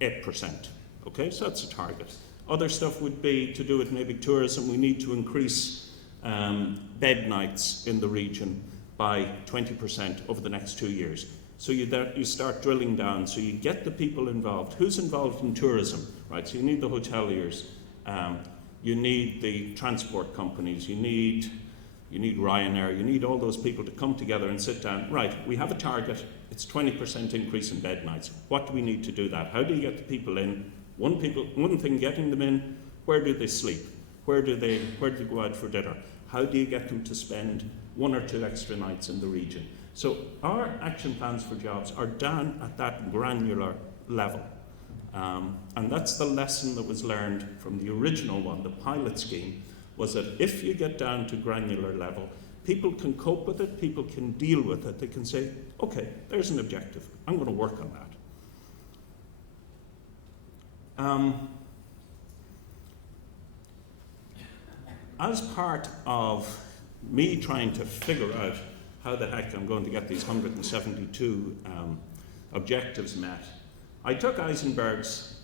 8%. Okay, so that's a target. Other stuff would be to do with maybe tourism. We need to increase bed nights in the region by 20% over the next 2 years. So you start drilling down, so you get the people involved. Who's involved in tourism, right? So you need the hoteliers, you need the transport companies, you need Ryanair, you need all those people to come together and sit down. Right, we have a target, it's 20% increase in bed nights. What do we need to do that? How do you get the people in? One thing, getting them in, where do they sleep? Where do they go out for dinner? How do you get them to spend 1 or 2 extra nights in the region? So our action plans for jobs are down at that granular level. And that's the lesson that was learned from the original one, the pilot scheme, was that if you get down to granular level, people can cope with it, people can deal with it. They can say, okay, there's an objective. I'm going to work on that. As part of me trying to figure out how the heck I'm going to get these 172 objectives met, I took Eisenberg's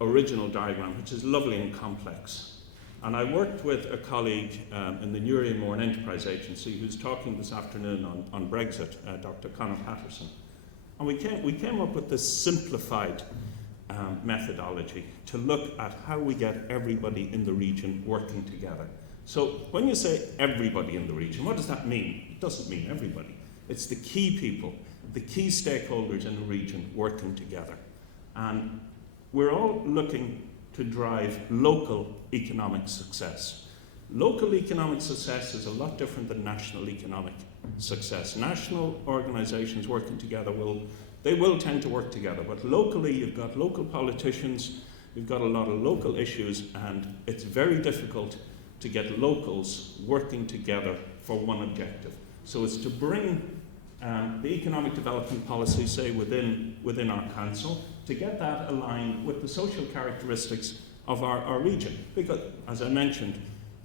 original diagram, which is lovely and complex, and I worked with a colleague in the Newry and Mourne Enterprise Agency who's talking this afternoon on Brexit, Dr. Conor Patterson. And we came up with this simplified methodology to look at how we get everybody in the region working together. So when you say everybody in the region, what does that mean? It doesn't mean everybody. It's the key people, the key stakeholders in the region working together. And we're all looking to drive local economic success. Local economic success is a lot different than national economic success. National organizations working together will tend to work together, but locally you've got local politicians, you've got a lot of local issues, and it's very difficult to get locals working together for one objective. So it's to bring the economic development policy, say, within our council, to get that aligned with the social characteristics of our region. Because, as I mentioned,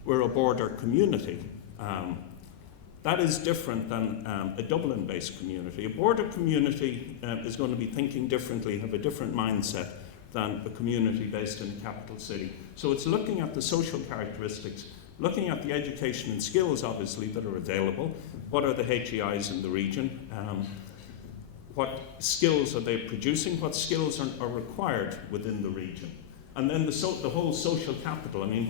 we're a border community. That is different than a Dublin-based community. A border community is going to be thinking differently, have a different mindset than a community based in a capital city. So it's looking at the social characteristics, looking at the education and skills, obviously, that are available. What are the HEIs in the region? What skills are they producing? What skills are required within the region? And then the whole social capital. I mean,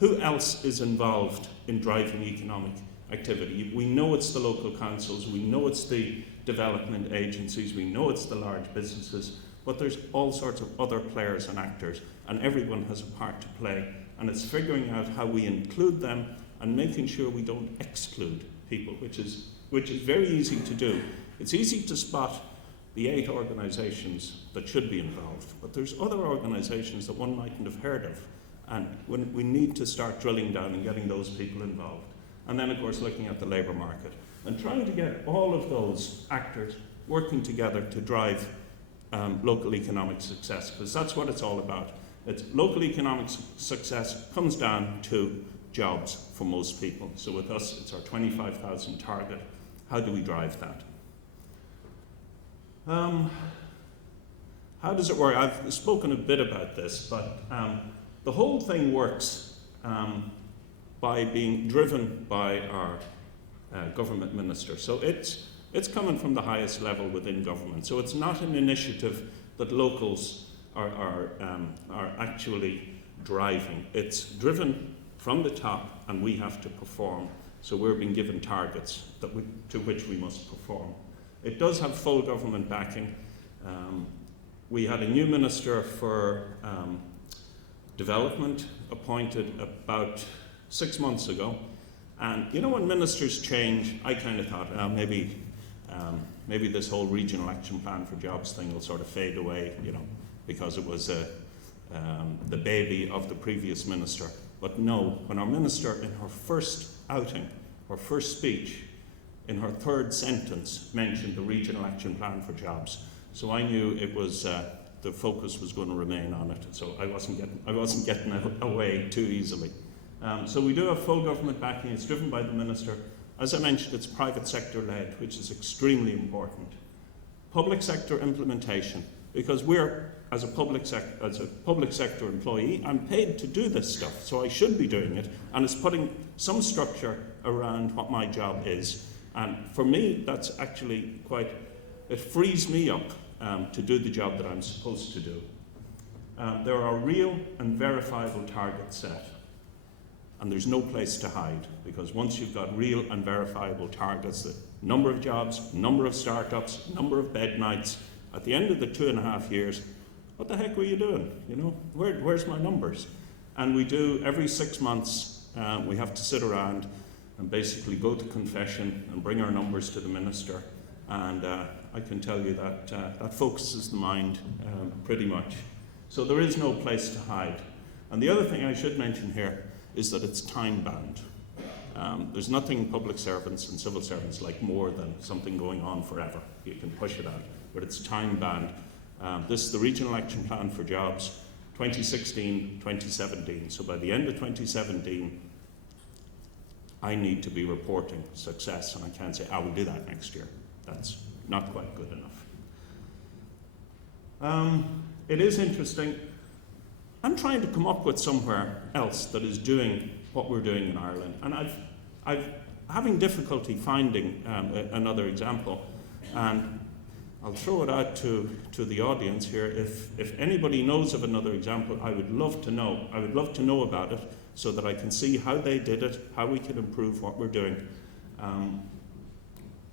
who else is involved in driving economic activity? We know it's the local councils, we know it's the development agencies, we know it's the large businesses, but there's all sorts of other players and actors, and everyone has a part to play. And it's figuring out how we include them and making sure we don't exclude people, which is very easy to do. It's easy to spot the 8 organisations that should be involved, but there's other organisations that one mightn't have heard of, and we need to start drilling down and getting those people involved. And then, of course, looking at the labour market and trying to get all of those actors working together to drive local economic success, because that's what it's all about. It's local economic success comes down to jobs for most people. So with us, it's our 25,000 target. How do we drive that? How does it work? I've spoken a bit about this, but the whole thing works by being driven by our government minister. So it's coming from the highest level within government. So it's not an initiative that locals are actually driving. It's driven from the top, and we have to perform. So we're being given targets to which we must perform. It does have full government backing. We had a new minister for development appointed about 6 months ago, and you know, when ministers change, I kind of thought, maybe this whole regional action plan for jobs thing will sort of fade away, you know, because it was the baby of the previous minister. But no, when our minister, in her first outing, her first speech, in her 3rd sentence, mentioned the regional action plan for jobs, so I knew it was the focus was going to remain on it. So I wasn't getting away too easily. So we do have full government backing. It's driven by the minister. As I mentioned, it's private sector led, which is extremely important. Public sector implementation, because we're, as a public sector employee, I'm paid to do this stuff, so I should be doing it, and it's putting some structure around what my job is. And for me, that's actually it frees me up to do the job that I'm supposed to do. There are real and verifiable targets set, and there's no place to hide, because once you've got real and verifiable targets, the number of jobs, number of startups, number of bed nights, at the end of the 2.5 years, what the heck were you doing? You know, where's my numbers? And we do, every 6 months, we have to sit around and basically go to confession and bring our numbers to the minister And I can tell you that that focuses the mind pretty much. So there is no place to hide. And the other thing I should mention here is that it's time-bound. There's nothing public servants and civil servants like more than something going on forever. You can push it out, but it's time-bound. This is the Regional Action Plan for Jobs, 2016-2017. So by the end of 2017, I need to be reporting success, and I can't say, I will do that next year. That's not quite good enough. It is interesting. I'm trying to come up with somewhere else that is doing what we're doing in Ireland, and I've having difficulty finding another example, and I'll throw it out to the audience here. If anybody knows of another example, I would love to know. I would love to know about it so that I can see how they did it, how we can improve what we're doing.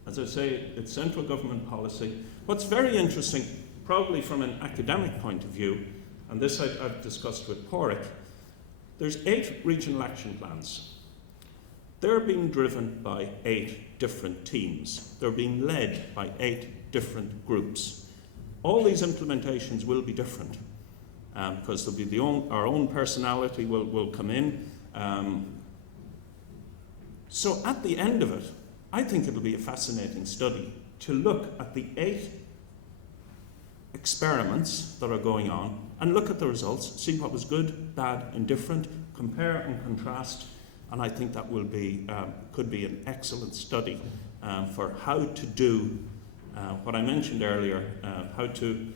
As I say, it's central government policy. What's very interesting, probably from an academic point of view, and this I've discussed with Pauric, there's 8 regional action plans. They're being driven by 8 different teams. They're being led by 8 different groups. All these implementations will be different because there'll be our own personality will come in. So at the end of it, I think it'll be a fascinating study to look at the 8 experiments that are going on and look at the results, see what was good, bad, and different, compare and contrast, and I think that will be could be an excellent study for how to do what I mentioned earlier, how to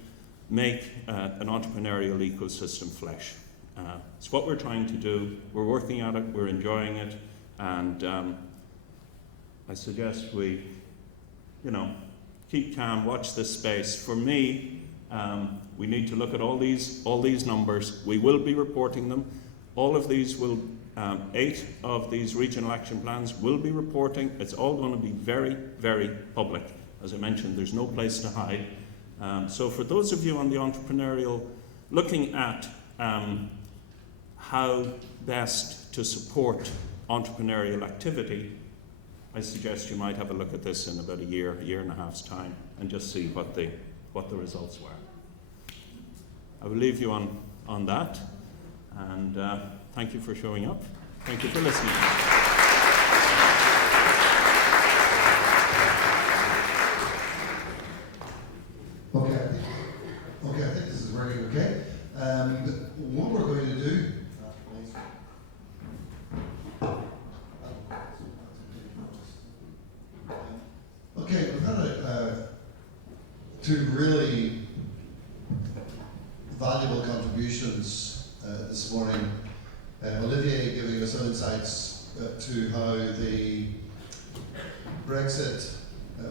make an entrepreneurial ecosystem flesh. It's what we're trying to do. We're working at it. We're enjoying it, and I suggest we, keep calm, watch this space. For me, we need to look at all these numbers. We will be reporting them. All of these will, 8 of these regional action plans will be reporting. It's all going to be very, very public. As I mentioned, there's no place to hide. So for those of you on the entrepreneurial, looking at how best to support entrepreneurial activity, I suggest you might have a look at this in about a year and a half's time, and just see what the results were. I will leave you on that, and thank you for showing up. Thank you for listening. Okay, I think this is working okay. What we're going to do. Okay, we've had 2 really valuable contributions this morning. Olivier giving us some insights to how the Brexit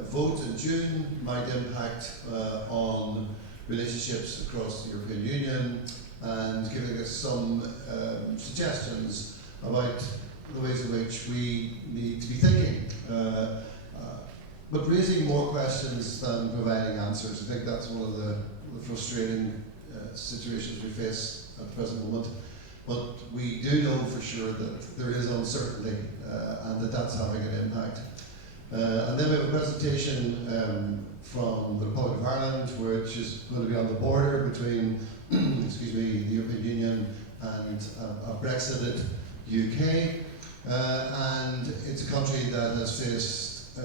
vote in June might impact on relationships across the European Union, and giving us some suggestions about the ways in which we need to be thinking, but raising more questions than providing answers. I think that's one of the frustrating situations we face at the present moment. But we do know for sure that there is uncertainty and that that's having an impact. And then we have a presentation from the Republic of Ireland, which is going to be on the border between the European Union and a Brexited UK. And it's a country that has faced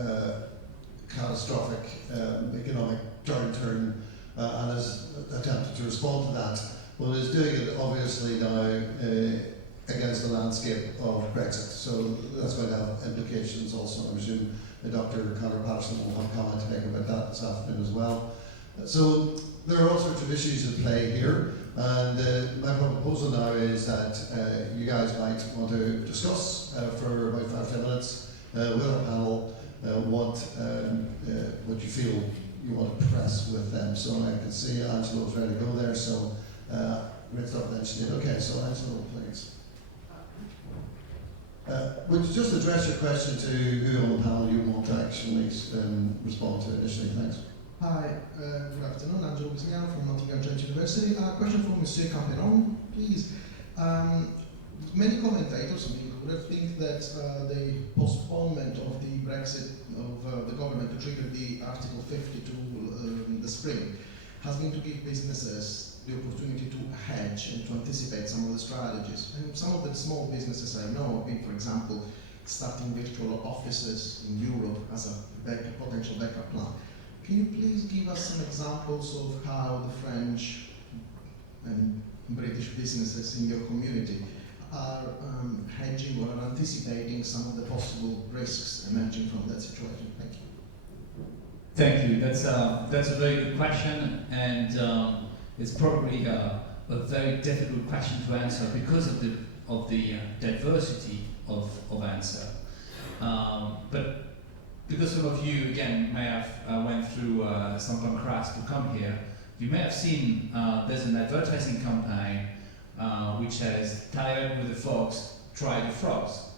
catastrophic economic downturn and has attempted to respond to that. Well, it's doing it obviously now against the landscape of Brexit. So that's going to have implications also. I presume Dr. Conor Patterson will have a comment to make about that this afternoon as well. So there are all sorts of issues at play here. And my proposal now is that you guys might want to discuss for about 5-10 minutes with our panel what you feel you want to press with them. So I can see Angelo's ready to go there. So great stuff with Angelo. Okay, so Angelo, please. Would you just address your question to who on the panel you want to actually respond to initially? Thanks. Hi, good afternoon. I'm Joe Bisniano from Nottingham Trent University. A question for Monsieur Campenon, please. Many commentators, me included, think that the postponement of the Brexit of the government to trigger the Article 50 to the spring has been to give businesses the opportunity to hedge and to anticipate some of the strategies. And some of the small businesses I know have been, for example, starting virtual offices in Europe as a potential backup plan. Can you please give us some examples of how the French and British businesses in your community are hedging or are anticipating some of the possible risks emerging from that situation? Thank you. Thank you. That's a very good question, and it's probably a very difficult question to answer because of the diversity of answer. But because some of you again may have went through some contrast to come here, you may have seen there's an advertising campaign which says, "Tired with the fox, try the frogs."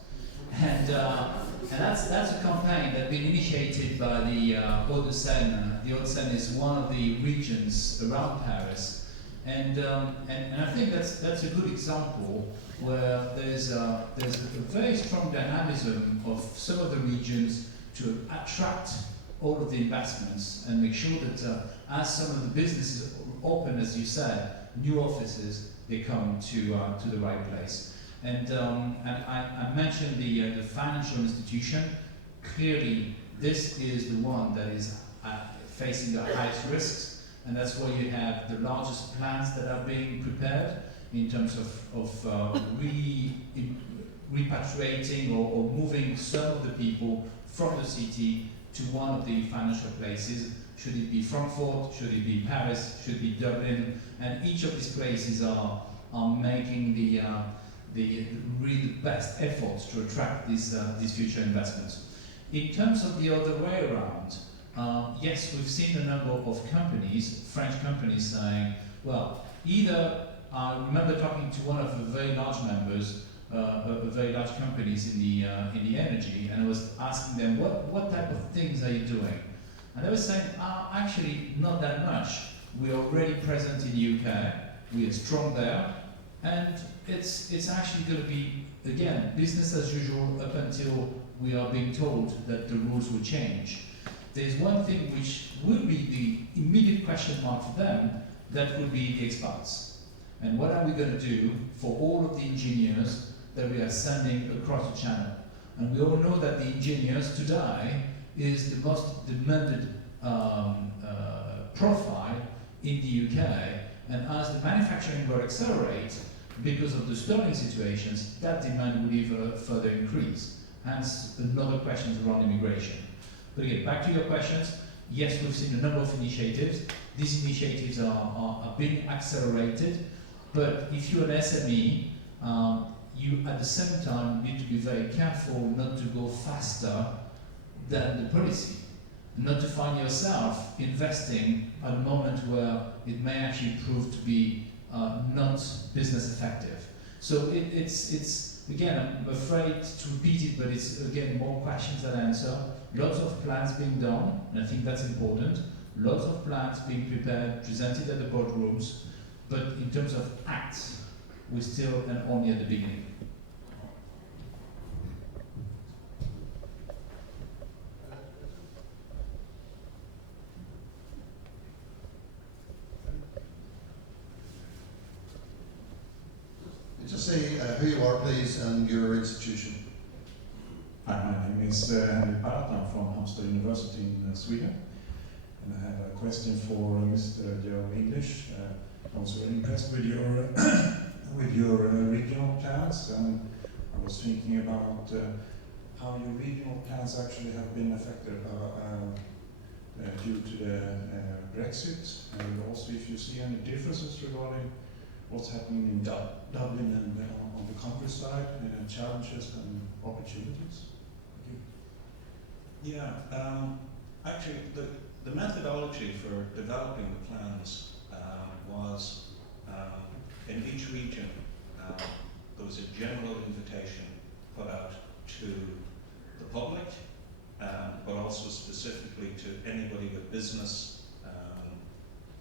And that's a campaign that's been initiated by the Hauts-de-Seine. The Hauts-de-Seine is one of the regions around Paris, and I think that's a good example where there's a very strong dynamism of some of the regions to attract all of the investments and make sure that as some of the businesses open, as you said, new offices, they come to the right place. And I mentioned the financial institution. Clearly, this is the one that is facing the highest risks, and that's where you have the largest plans that are being prepared in terms of repatriating or moving some of the people from the city to one of the financial places. Should it be Frankfurt? Should it be Paris? Should it be Dublin? And each of these places are making the really best efforts to attract these future investments. In terms of the other way around, yes, we've seen a number of companies, French companies, saying, well, either I remember talking to one of the very large members of very large companies in the energy, and I was asking them, what type of things are you doing? And they were saying, actually, not that much. We're already present in the UK, we are strong there, and it's actually going to be, again, business as usual up until we are being told that the rules will change. There's one thing which will be the immediate question mark for them, that will be the expats. And what are we going to do for all of the engineers that we are sending across the channel? And we all know that the engineers today is the most demanded profile in the UK, and as the manufacturing will accelerate because of the sterling situations, that demand will even further increase. Hence, another question around immigration. But again, back to your questions, yes, we've seen a number of initiatives. These initiatives are being accelerated, but if you're an SME, you at the same time need to be very careful not to go faster than the policy, not to find yourself investing at a moment where it may actually prove to be not business effective. So it's again, I'm afraid to repeat it, but it's again more questions than answer. Lots of plans being done, and I think that's important. Lots of plans being prepared, presented at the boardrooms, but in terms of acts, we're still and only at the beginning. Just say who you are, please, and your institution. Hi, my name is Henrik Barth. I'm from Halmstad University in Sweden. And I have a question for Mr. Joe English. I was very impressed with your regional plans, and I was thinking about how your regional plans actually have been affected due to the Brexit, and also if you see any differences regarding what's happening in Dublin and on the countryside, challenges and opportunities. Thank you. Yeah, actually, the methodology for developing the plans was in each region there was a general invitation put out to the public, but also specifically to anybody with business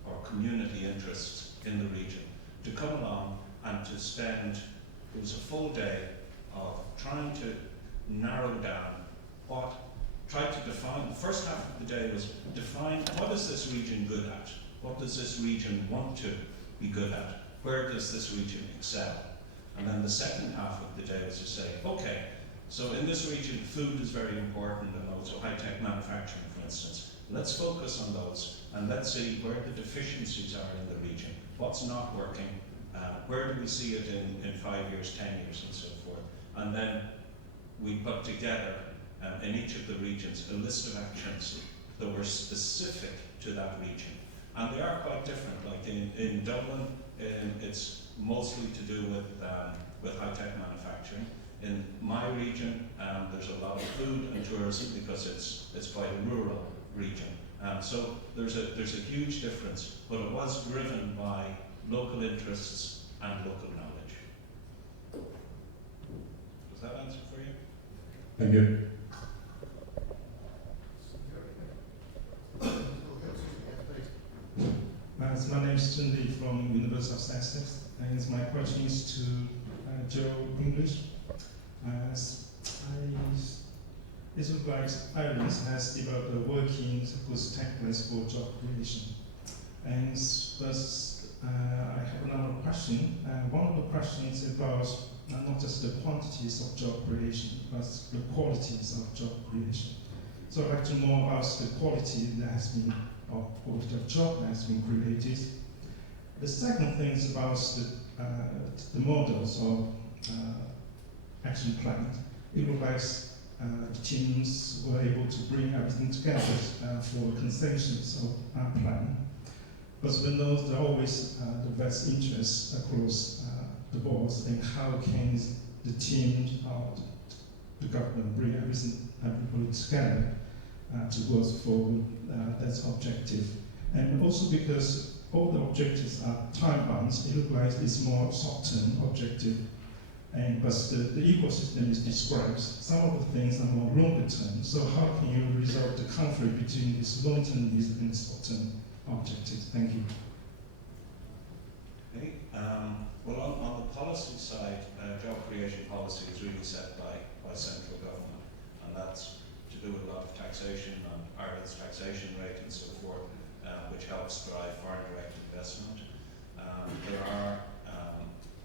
or community interests in the region to come along and to spend, it was a full day of trying to narrow down what tried to define, the first half of the day was define what is this region good at? What does this region want to be good at? Where does this region excel? And then the second half of the day was to say, okay, so in this region, food is very important and also high-tech manufacturing, for instance. Let's focus on those and let's see where the deficiencies are in the region. What's not working? Where do we see it in 5 years, 10 years, and so forth? And then we put together in each of the regions a list of actions that were specific to that region. And they are quite different. Like in Dublin, it's mostly to do with high-tech manufacturing. In my region, there's a lot of food and tourism because it's quite a rural region. So there's a huge difference, but it was driven by local interests and local knowledge. Does that answer for you? Thank you. My name is Tunde from University of Sussex, and my question is to Joe English. It looks like Ireland has developed a working good template for job creation. And thus, I have another question. One of the questions is about not just the quantities of job creation, but the qualities of job creation. So I'd like to know about the quality that has been, or quality of job that has been created. The second thing is about the models of action plan. It looks like the teams were able to bring everything together for consensus of plan. But we know there are always the best interests across the boards, and how can the team or the government bring everybody together to work for that objective. And also because all the objectives are time-bound, it looks like it's more short-term objective. But the ecosystem is described. Some of the things are more longer-term. So how can you resolve the conflict between this long-term needs and short-term objectives? Thank you. Okay. Well, on the policy side, job creation policy is really set by central government, and that's to do with a lot of taxation and Ireland's taxation rate and so forth, which helps drive foreign direct investment. There are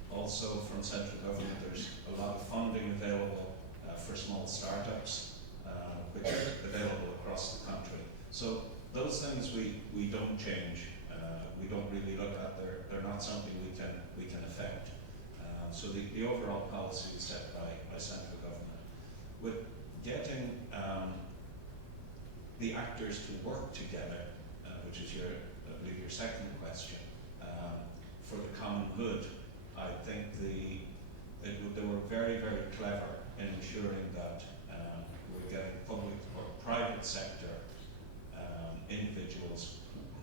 also from central government, there's a lot of funding available for small startups, which are available across the country. So those things we don't change. We don't really look at. They're not something we can affect. So the overall policy is set by central government. With getting the actors to work together, which is I believe your second question, for the common good, I think they were very, very clever in ensuring that we're getting public or private sector individuals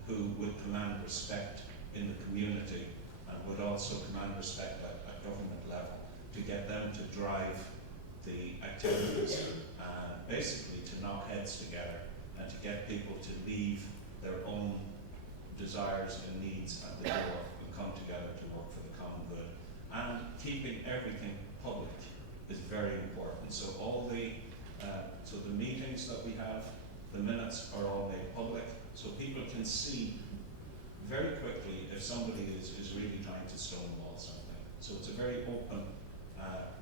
who would command respect in the community and would also command respect at government level, to get them to drive the activities and basically to knock heads together and to get people to leave their own desires and needs at the door and come together to work for the common good. And keeping everything public is very important. So all the meetings that we have, the minutes are all made public, so people can see very quickly if somebody is really trying to stonewall something. So it's a very open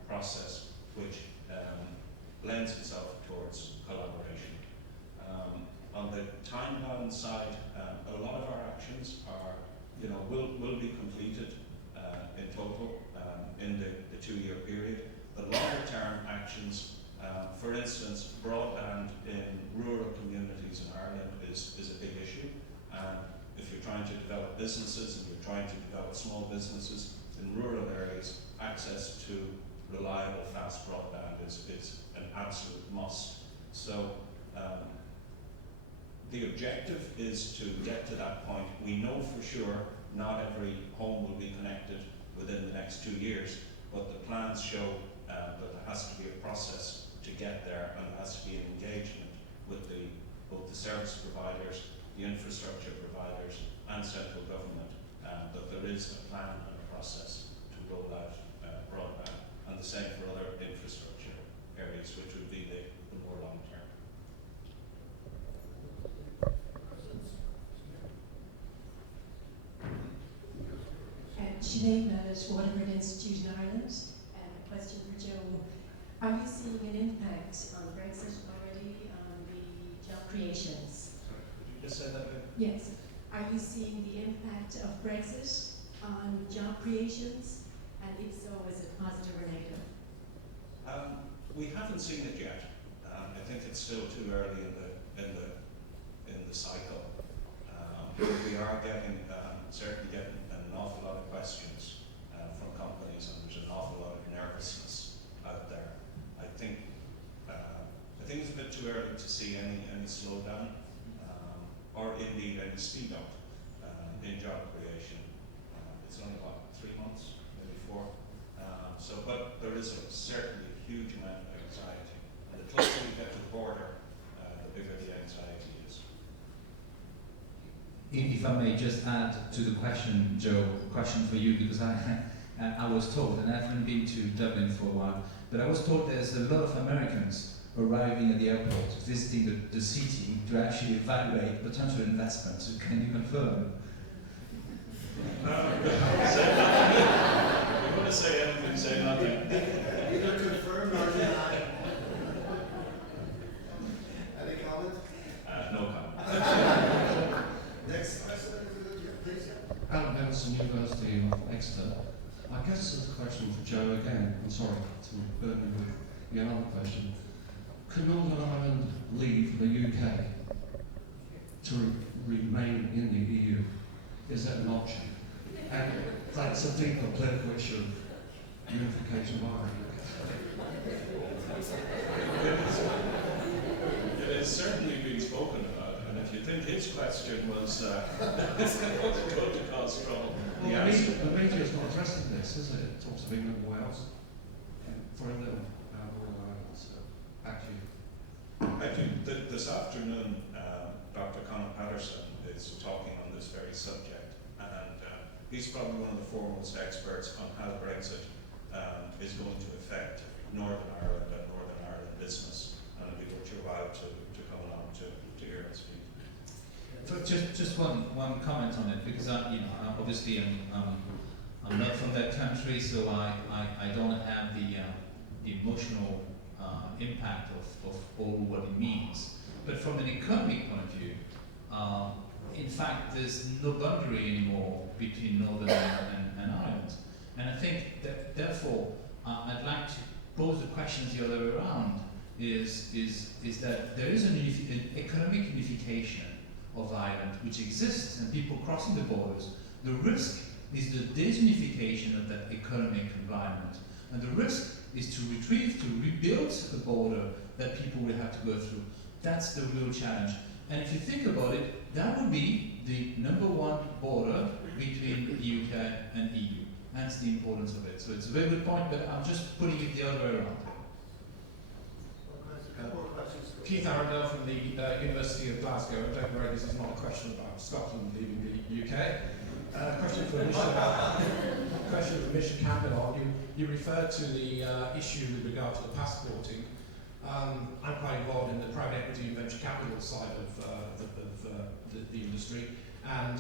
process which lends itself towards collaboration. On the time-bound side, a lot of our actions are, will be completed in total in the 2-year period. The longer-term actions, for instance, broadband in rural communities in Ireland is a big issue. If you're trying to develop businesses and you're trying to develop small businesses in rural areas, access to reliable, fast broadband is an absolute must. So the objective is to get to that point. We know for sure not every home will be connected within the next 2 years, but the plans show that there has to be a process to get there, and there has to be an engagement with both the service providers, the infrastructure providers, and central government, that there is a plan and a process to roll out broadband, and the same for other infrastructure areas, which would be the more long term. Chamberlain at Waterford Institute in Ireland. A question for Joe. Are you seeing an impact on Brexit already on the job creations? Sorry, could you just say that again? Yes. Are you seeing the impact of Brexit on job creations? And if so, is it positive or negative? We haven't seen it yet. I think it's still too early in the cycle. We are certainly getting an awful lot of questions from companies, and there's an awful lot of nervousness out there. I think it's a bit too early to see any slowdown or indeed any speed up in job creation. It's only 3 months, maybe 4. But there is certainly a huge amount of anxiety, and the closer we get to the border, the bigger the anxiety is. If I may just add to the question, Joe, question for you, because I was told, and I haven't been to Dublin for a while, but I was told there's a lot of Americans arriving at the airport, visiting the city to actually evaluate potential investments. Can you confirm? You want to say anything, say nothing. Either confirm or deny. Any comment? No comment. Next question, please. Alain, University of Exeter. I guess it's a question for Joe again. I'm sorry to burden you with yet another question. Could Northern Ireland leave the UK to remain in the EU? Is that an option? And that's a deeper political issue of unification of Ireland. It has certainly been spoken about, and if you think his question was going to cause trouble, Well, the media is not addressing this, is it? It talks of England and Wales. For a little, Northern Ireland. So back to you. actually, this afternoon, Dr. Conor Patterson is talking on this very subject, and he's probably one of the foremost experts on how Brexit is going to affect Northern Ireland and Northern Ireland business, and it'll be worth your while to come along to hear him speak. Just one comment on it, because obviously I'm not from that country, so I don't have the emotional impact of all what it means. But from an economic point of view, in fact, there's no boundary anymore between Northern Ireland and Ireland. And I think that therefore, I'd like to pose the questions the other way around, is that there is an economic unification of Ireland which exists, and people crossing the borders. The risk is the disunification of that economic environment. And the risk is to rebuild a border that people will have to go through. That's the real challenge. And if you think about it, that would be the #1 border between the UK and EU. That's the importance of it. So it's a very good point, but I'm just putting it the other way around. Keith Arundel from the University of Glasgow. And don't worry, this is not a question about Scotland leaving the UK. Question for Mr. Campenon. You referred to the issue with regard to the passporting. I'm quite involved in the private equity and venture capital side of the industry, and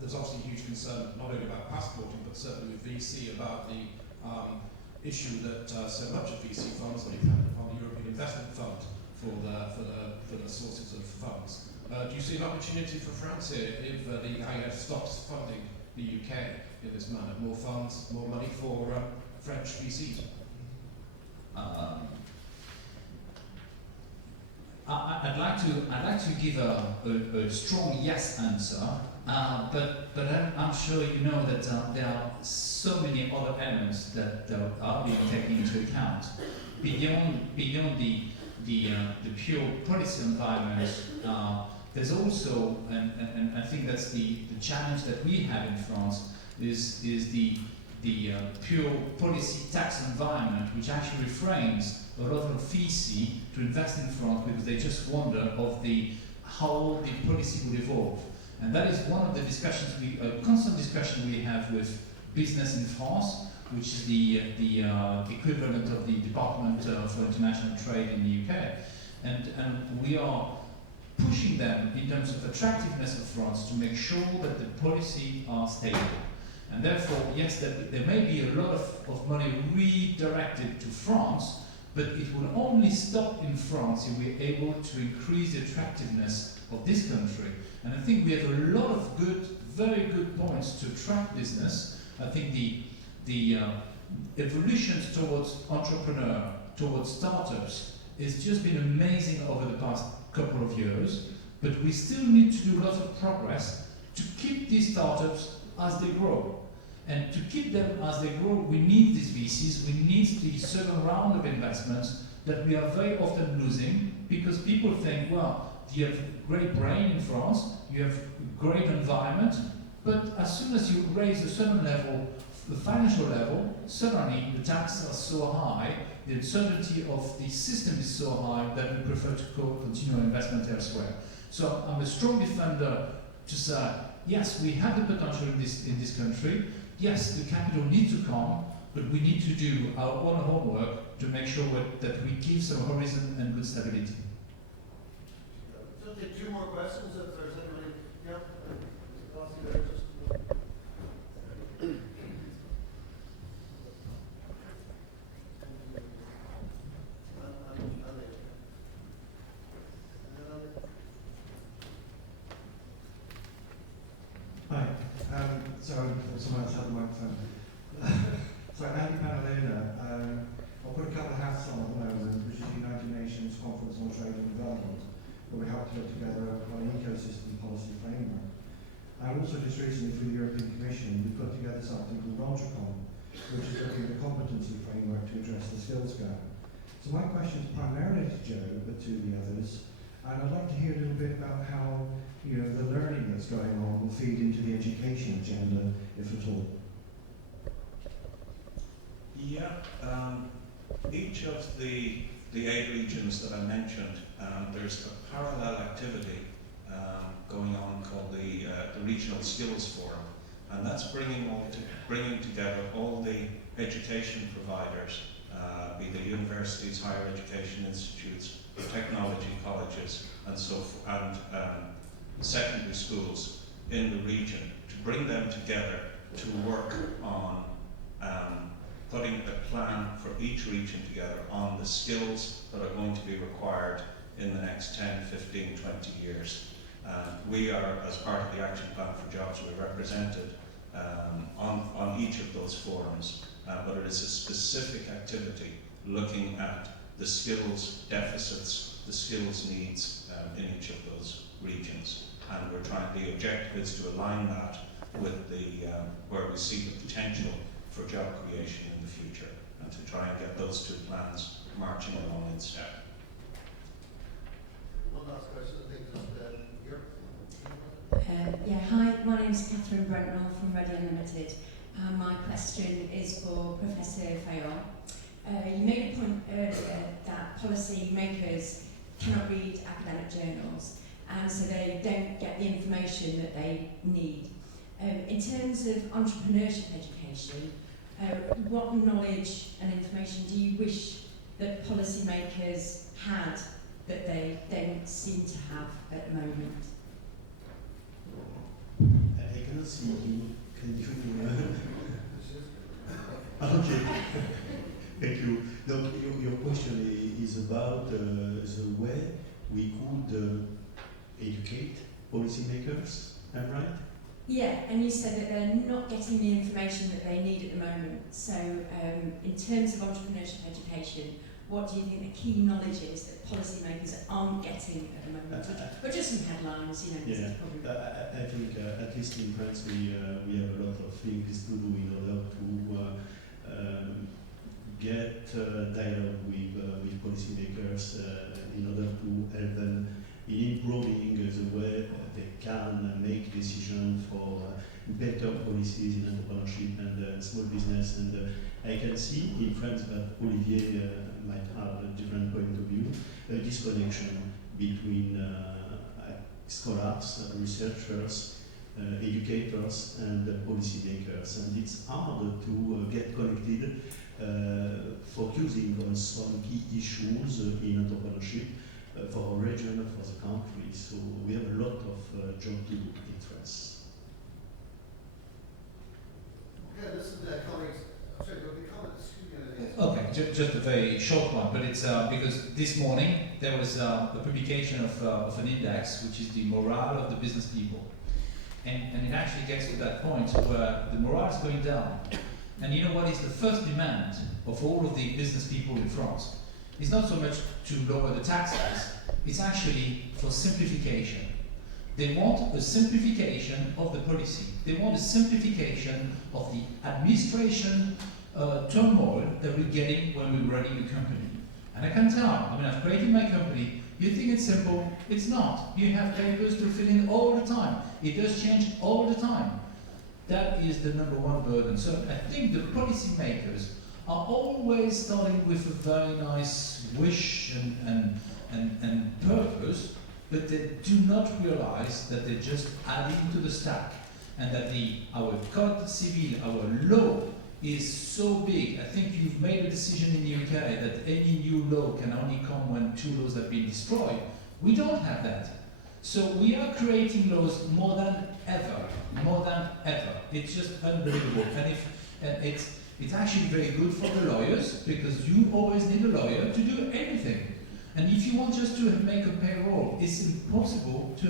there's obviously huge concern not only about passporting but certainly with VC about the issue that so much of VC funds are dependent upon the European Investment Fund for the sources of funds. Do you see an opportunity for France here if the IMF stops funding the UK in this manner? More funds, more money for French VCs? I'd like to give a strong yes answer, but I'm sure you know that there are so many other elements that are being taken into account beyond the pure policy environment. There's also, and I think that's the challenge that we have in France, is the pure policy tax environment, which actually refrains a lot of VC to invest in France because they just wonder of how the policy will evolve. And that is one of the discussions, constant discussion we have with business in France, which is the equivalent of the Department for International Trade in the UK. And we are pushing them in terms of attractiveness of France to make sure that the policy are stable. And therefore, yes, there may be a lot of money redirected to France, but it will only stop in France if we're able to increase the attractiveness of this country. And I think we have a lot of good, very good points to attract business. I think the evolutions towards entrepreneur, towards startups, has just been amazing over the past couple of years, but we still need to do lots of progress to keep these startups as they grow. And to keep them as they grow, we need these VCs, we need the second round of investments that we are very often losing because people think, well, you have great brain in France, you have great environment, but as soon as you raise a certain level, the financial level, suddenly the taxes are so high, the uncertainty of the system is so high that we prefer to continue investment elsewhere. So I'm a strong defender to say, yes, we have the potential in this country. Yes, the capital needs to come, but we need to do our own homework to make sure that we give some horizon and good stability. We'll take 2 more questions if there's anybody. Yeah. Hi. Sorry, someone else had the microphone. So Andy Panalena, I'll put a couple of hats on at the moment, which is the United Nations Conference on Trade and Development, where we help to put together an ecosystem policy framework. And also just recently for the European Commission, we put together something called Entrecom, which is looking at the competency framework to address the skills gap. So my question is primarily to Joe, but to the others, and I'd like to hear a little bit about how the learning that's going on will feed into the education agenda, if at all. Yeah, each of the 8 regions that I mentioned, there's a parallel activity going on called the Regional Skills Forum, and that's bringing together all the education providers, be they universities, higher education institutes, technology colleges, and secondary schools in the region, to bring them together to work on putting a plan for each region together on the skills that are going to be required in the next 10, 15, 20 years. We are, as part of the Action Plan for Jobs, we're represented on each of those forums, but it is a specific activity looking at the skills deficits, the skills needs in each of those regions. And we're trying, the objective is to align that with the where we see the potential for job creation in the future, and to try and get those 2 plans marching along in step. One last question, I think just here. Yeah, hi, my name is Catherine Brentnell from Ready Unlimited. My question is for Professor Fayon. You made a point earlier that policy makers cannot read academic journals, and so they don't get the information that they need. In terms of entrepreneurship education, what knowledge and information do you wish that policymakers had that they don't seem to have at the moment? I cannot see you. Can you? Okay. Thank you. No, your question is about the way we could educate policymakers. Am I right? Yeah, and you said that they're not getting the information that they need at the moment. So, in terms of entrepreneurship education, what do you think the key knowledge is that policymakers aren't getting at the moment? But just some headlines, Yeah, I think at least in France we have a lot of things to do in order to get dialogue with policymakers in order to help them in improving the way they can make decisions for better policies in entrepreneurship and small business. And I can see in France that Olivier might have a different point of view, a disconnection between scholars, researchers, educators, and policymakers. And it's hard to get connected, focusing on some key issues in entrepreneurship for our region, for the country. So we have a lot of job to do in France. colleagues, sorry, there will be comments. Okay, just a very short one, but it's because this morning there was a publication of an index, which is the morale of the business people. And it actually gets to that point where the morale is going down. And you know what is the first demand of all of the business people in France? It's not so much to lower the taxes, it's actually for simplification. They want a simplification of the policy. They want a simplification of the administration turmoil that we're getting when we're running a company. And I can tell, I mean, I've created my company. You think it's simple, it's not. You have papers to fill in all the time. It does change all the time. That is the number one burden. So I think the policy makers are always starting with a very nice wish and purpose, but they do not realize that they're just adding to the stack, and that our code civil, our law, is so big. I think you've made a decision in the UK that any new law can only come when 2 laws have been destroyed. We don't have that. So we are creating laws more than ever, more than ever. It's just unbelievable. And it's actually very good for the lawyers, because you always need a lawyer to do anything. And if you want just to make a payroll, it's impossible to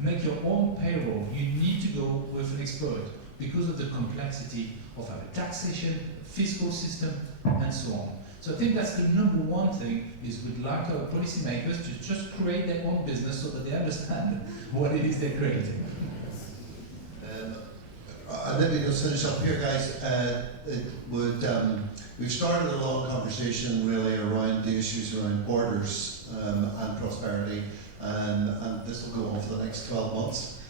make your own payroll. You need to go with an expert because of the complexity of our taxation, fiscal system, and so on. So I think that's the number one thing, is we'd like our policymakers to just create their own business so that they understand what it is they're creating. Let me just finish up here, guys. We've started a long conversation really around the issues around borders and prosperity, and this will go on for the next 12 months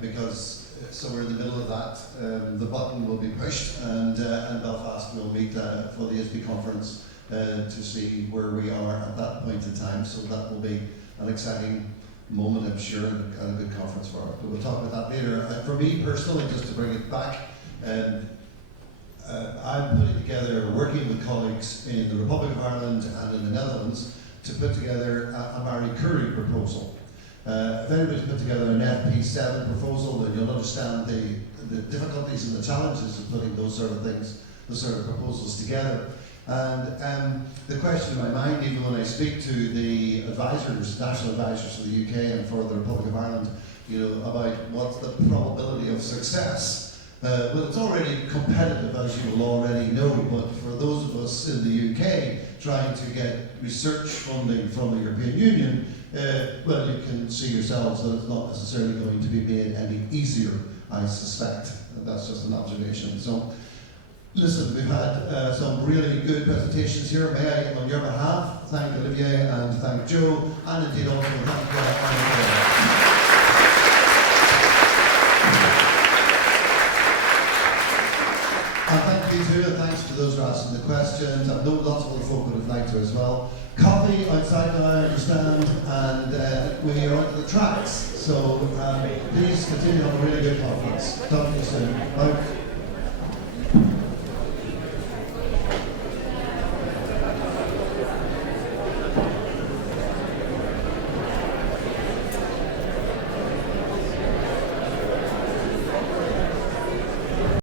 because so we're in the middle of that. The button will be pushed, and Belfast will meet for the ISBE conference to see where we are at that point in time. So that will be an exciting moment, I'm sure, and a good conference for us. But we'll talk about that later. For me personally, just to bring it back, I'm putting together, working with colleagues in the Republic of Ireland and in the Netherlands, to put together a Marie Curie proposal. If anybody's put together an FP7 proposal, then you'll understand the difficulties and the challenges of putting those sort of things, those sort of proposals together. And the question in my mind, even when I speak to the advisors, national advisors for the UK and for the Republic of Ireland, you know, about what's the probability of success. Well, it's already competitive, as you will already know, but for those of us in the UK trying to get research funding from the European Union, well, you can see yourselves that it's not necessarily going to be made any easier, I suspect. And that's just an observation. So, listen, we've had some really good presentations here. May I, on your behalf, thank Olivier and thank Joe, and indeed also thank Alain. And thank you too, and thanks to those who are asking the questions. I know lots of other folk would have liked to as well. Coffee outside now, I understand, and we are onto the tracks. So please continue on a really good conference. Talk to you soon. Bye.